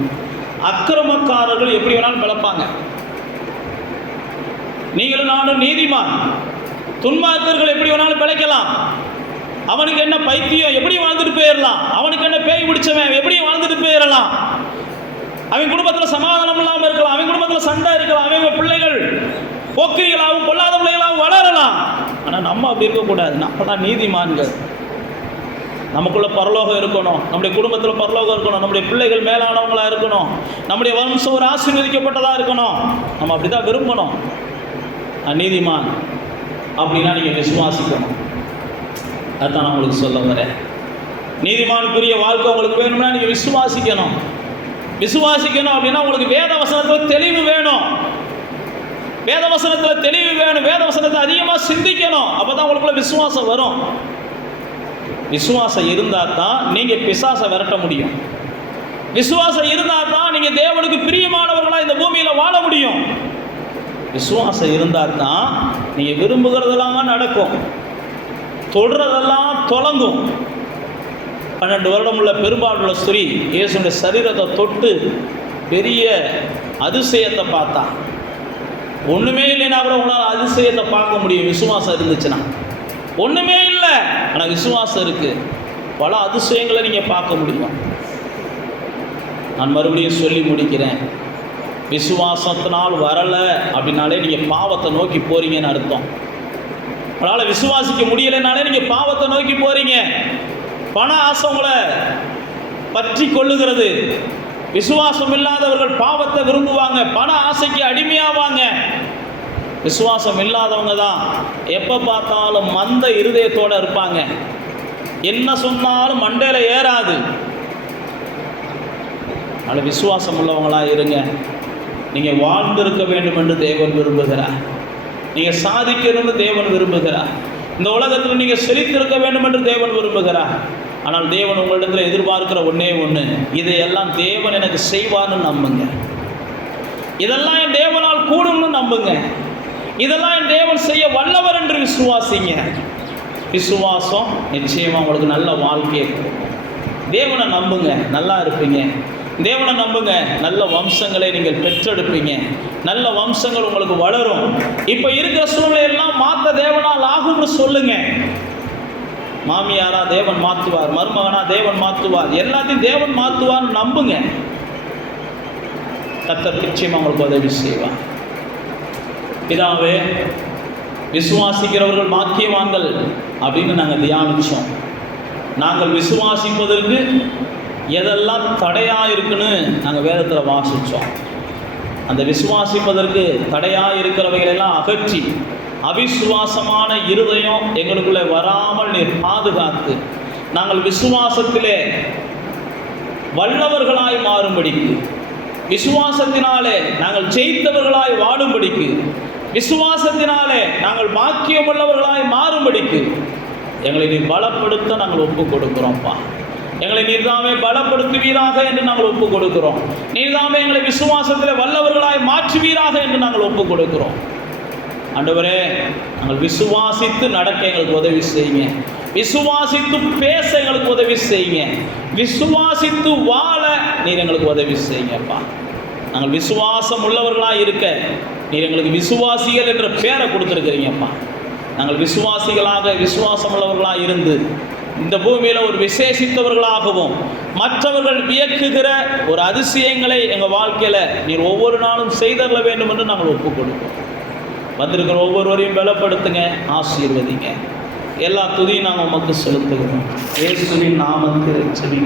அக்கிரமக்காரர்கள் எப்படி வேணாலும் பிழைப்பாங்க. நீங்களும் நானும் நீதிமான். துன்மார்க்கர்கள் எப்படி வேணாலும் பிழைக்கலாம். அவனுக்கு என்ன பைத்தியம், எப்படி வாழ்ந்துட்டு போயிடலாம். அவனுக்கு என்ன பேய் பிடிச்சவன், எப்படி வாழ்ந்துட்டு போயிடலாம். அவன் குடும்பத்தில் சமாதானம் இல்லாமல் இருக்கலாம், அவன் குடும்பத்தில் சண்டை இருக்கலாம், அவன் பிள்ளைகள் போக்கிரிகளாகவும் பொல்லாத பிள்ளைகளாகவும் வளரலாம். ஆனால் நம்ம அப்படி இருக்கக்கூடாது. நம்ம தான் நீதிமான்கள். நமக்குள்ள பரலோகம் இருக்கணும், நம்முடைய குடும்பத்தில் பரலோகம் இருக்கணும், நம்முடைய பிள்ளைகள் மேலானவங்களாக இருக்கணும், நம்முடைய வம்சம் ஒரு ஆசீர்வதிக்கப்பட்டதாக இருக்கணும். நம்ம அப்படி தான் விரும்பணும். நீதிமான் அப்படின்னா நீங்கள் விசுவாசிக்கணும். அதுதான் நான் உங்களுக்கு சொல்ல வரேன். நீதிமானுக்குரிய வாழ்க்கை உங்களுக்கு வேணும்னா நீங்கள் விசுவாசிக்கணும். விசுவாசிக்கணும் அப்படின்னா உங்களுக்கு வேத வசனத்தில் தெளிவு வேணும். வேத வசனத்தில் தெளிவு வேணும். வேத வசனத்தை அதிகமாக சிந்திக்கணும். அப்போ தான் உங்களுக்குள்ள விசுவாசம் வரும். விசுவாசம் இருந்தால் தான் நீங்கள் பிசாசை விரட்ட முடியும். விசுவாசம் இருந்தால் தான் நீங்கள் தேவனுக்கு பிரியமானவர்களாக இந்த பூமியில் வாழ முடியும். விசுவாசம் இருந்தால் தான் நீங்கள் விரும்புகிறதெல்லாம் நடக்கும், தொடுறதெல்லாம் தொடங்கும். 12 வருடம் உள்ள பெரும்பாலுள்ள ஸ்திரீ இயேசுடைய சரீரத்தை தொட்டு பெரிய அதிசயத்தை பார்த்தா. ஒன்றுமே இல்லைன்னா கூட உங்களால் அதிசயத்தை பார்க்க முடியும் விசுவாசம் இருந்துச்சுன்னா. ஒன்றுமே இல்லை, ஆனால் விசுவாசம் இருக்குது, பல அதிசயங்களை நீங்கள் பார்க்க முடியும். நான் மறுபடியும் சொல்லி முடிக்கிறேன். விசுவாசத்தினால் வரலை அப்படின்னாலே நீங்கள் பாவத்தை நோக்கி போறீங்கன்னு அர்த்தம். அதனால் விசுவாசிக்க முடியலைனாலே நீங்கள் பாவத்தை நோக்கி போகிறீங்க. பண ஆசை உங்களை பற்றி கொள்ளுகிறது. விசுவாசம் இல்லாதவர்கள் பாவத்தை விரும்புவாங்க, பண ஆசைக்கு அடிமையாவாங்க. விசுவாசம் இல்லாதவங்க தான் எப்போ பார்த்தாலும் மந்த இருதயத்தோடு இருப்பாங்க. என்ன சொன்னாலும் மண்டையில் ஏறாது. அதில் விசுவாசம் உள்ளவங்களாக இருங்க. நீங்கள் வாழ்ந்திருக்க வேண்டும் என்று தேவன் விரும்புகிறார். நீங்கள் சாதிக்கணும்னு தேவன் விரும்புகிறார். இந்த உலகத்தில் நீங்கள் செழித்திருக்க வேண்டும் என்று தேவன் விரும்புகிறார். ஆனால் தேவன் உங்களிடத்தில் எதிர்பார்க்கிற ஒன்றே ஒன்று, இதையெல்லாம் தேவன் எனக்கு செய்வார்னு நம்புங்க. இதெல்லாம் என் தேவனால் கூடும்னு நம்புங்க. இதெல்லாம் என் தேவன் செய்ய வல்லவர் என்று விசுவாசிங்க. விசுவாசம் நிச்சயமாக உங்களுக்கு நல்ல வாழ்க்கையை கொடுக்கும். தேவனை நம்புங்க, நல்லா இருப்பீங்க. தேவனை நம்புங்க, நல்ல வம்சங்களை நீங்கள் பெற்றெடுப்பீங்க. நல்ல வம்சங்கள் உங்களுக்கு வளரும். இப்போ இருக்கிற சூழ்நிலையெல்லாம் மாற்ற தேவனால் ஆகும்னு சொல்லுங்க. மாமியாரா தேவன் மாற்றுவார், மருமகனா தேவன் மாற்றுவார், எல்லாத்தையும் தேவன் மாற்றுவார்னு நம்புங்க. கர்த்தர் நிச்சயமாக உங்களுக்கு உதவி செய்வார். பிதாவே, விசுவாசிக்கிறவர்கள் பாக்கியவான்கள் அப்படின்னு நாங்கள் தியானித்தோம். நாங்கள் விசுவாசிப்பதற்கு எதெல்லாம் தடையாக இருக்குன்னு நாங்கள் வேதத்தில் வாசித்தோம். அந்த விசுவாசிப்பதற்கு தடையாக இருக்கிறவைகளெல்லாம் அகற்றி அவிசுவாசமான இருதயம் எங்களுக்குள்ளே வராமல் நீர் பாதுகாத்து நாங்கள் விசுவாசத்திலே வல்லவர்களாய் மாறும்படிக்கு, விசுவாசத்தினாலே நாங்கள் ஜெயித்தவர்களாய் வாழும்படிக்கு, விசுவாசத்தினாலே நாங்கள் பாக்கியமுள்ளவர்களாய் மாறும்படிக்கு எங்களை நீர் பலப்படுத்த நாங்கள் ஒப்புக் கொடுக்கிறோம்ப்பா. எங்களை நீர்தாமே பலப்படுத்துவீராக என்று நாங்கள் ஒப்புக் கொடுக்கிறோம். நீர்தாமே எங்களை விசுவாசத்தில் வல்லவர்களாய் மாற்றுவீராக என்று நாங்கள் ஒப்புக் கொடுக்கிறோம். ஆண்டவரே, நாங்கள் விசுவாசித்து நடக்க எங்களுக்கு உதவி செய்யுங்க. விசுவாசித்து பேச எங்களுக்கு உதவி செய்யுங்க. விசுவாசித்து வாழ நீர் எங்களுக்கு உதவி செய்யுங்கப்பா. நாங்கள் விசுவாசம் உள்ளவர்களாக இருக்க நீர் எங்களுக்கு விசுவாசிகள் என்ற பேரை கொடுத்துருக்கிறீங்கப்பா. நாங்கள் விசுவாசிகளாக விசுவாசம் உள்ளவர்களாக இருந்து இந்த பூமியில் ஒரு விசேஷித்தவர்களாகவும் மற்றவர்கள் வியக்குகிற ஒரு அதிசயங்களை எங்கள் வாழ்க்கையில் நீர் ஒவ்வொரு நாளும் செய்தரல வேண்டும் என்று நாங்கள் ஒப்புக் கொடுப்போம். வந்திருக்கிற ஒவ்வொருவரையும் பலப்படுத்துங்க, ஆசீர்வதிங்க. எல்லா துதியும் நாங்கள் உமக்கு செலுத்துகிறோம். இயேசுவின் நாமத்தில் செவி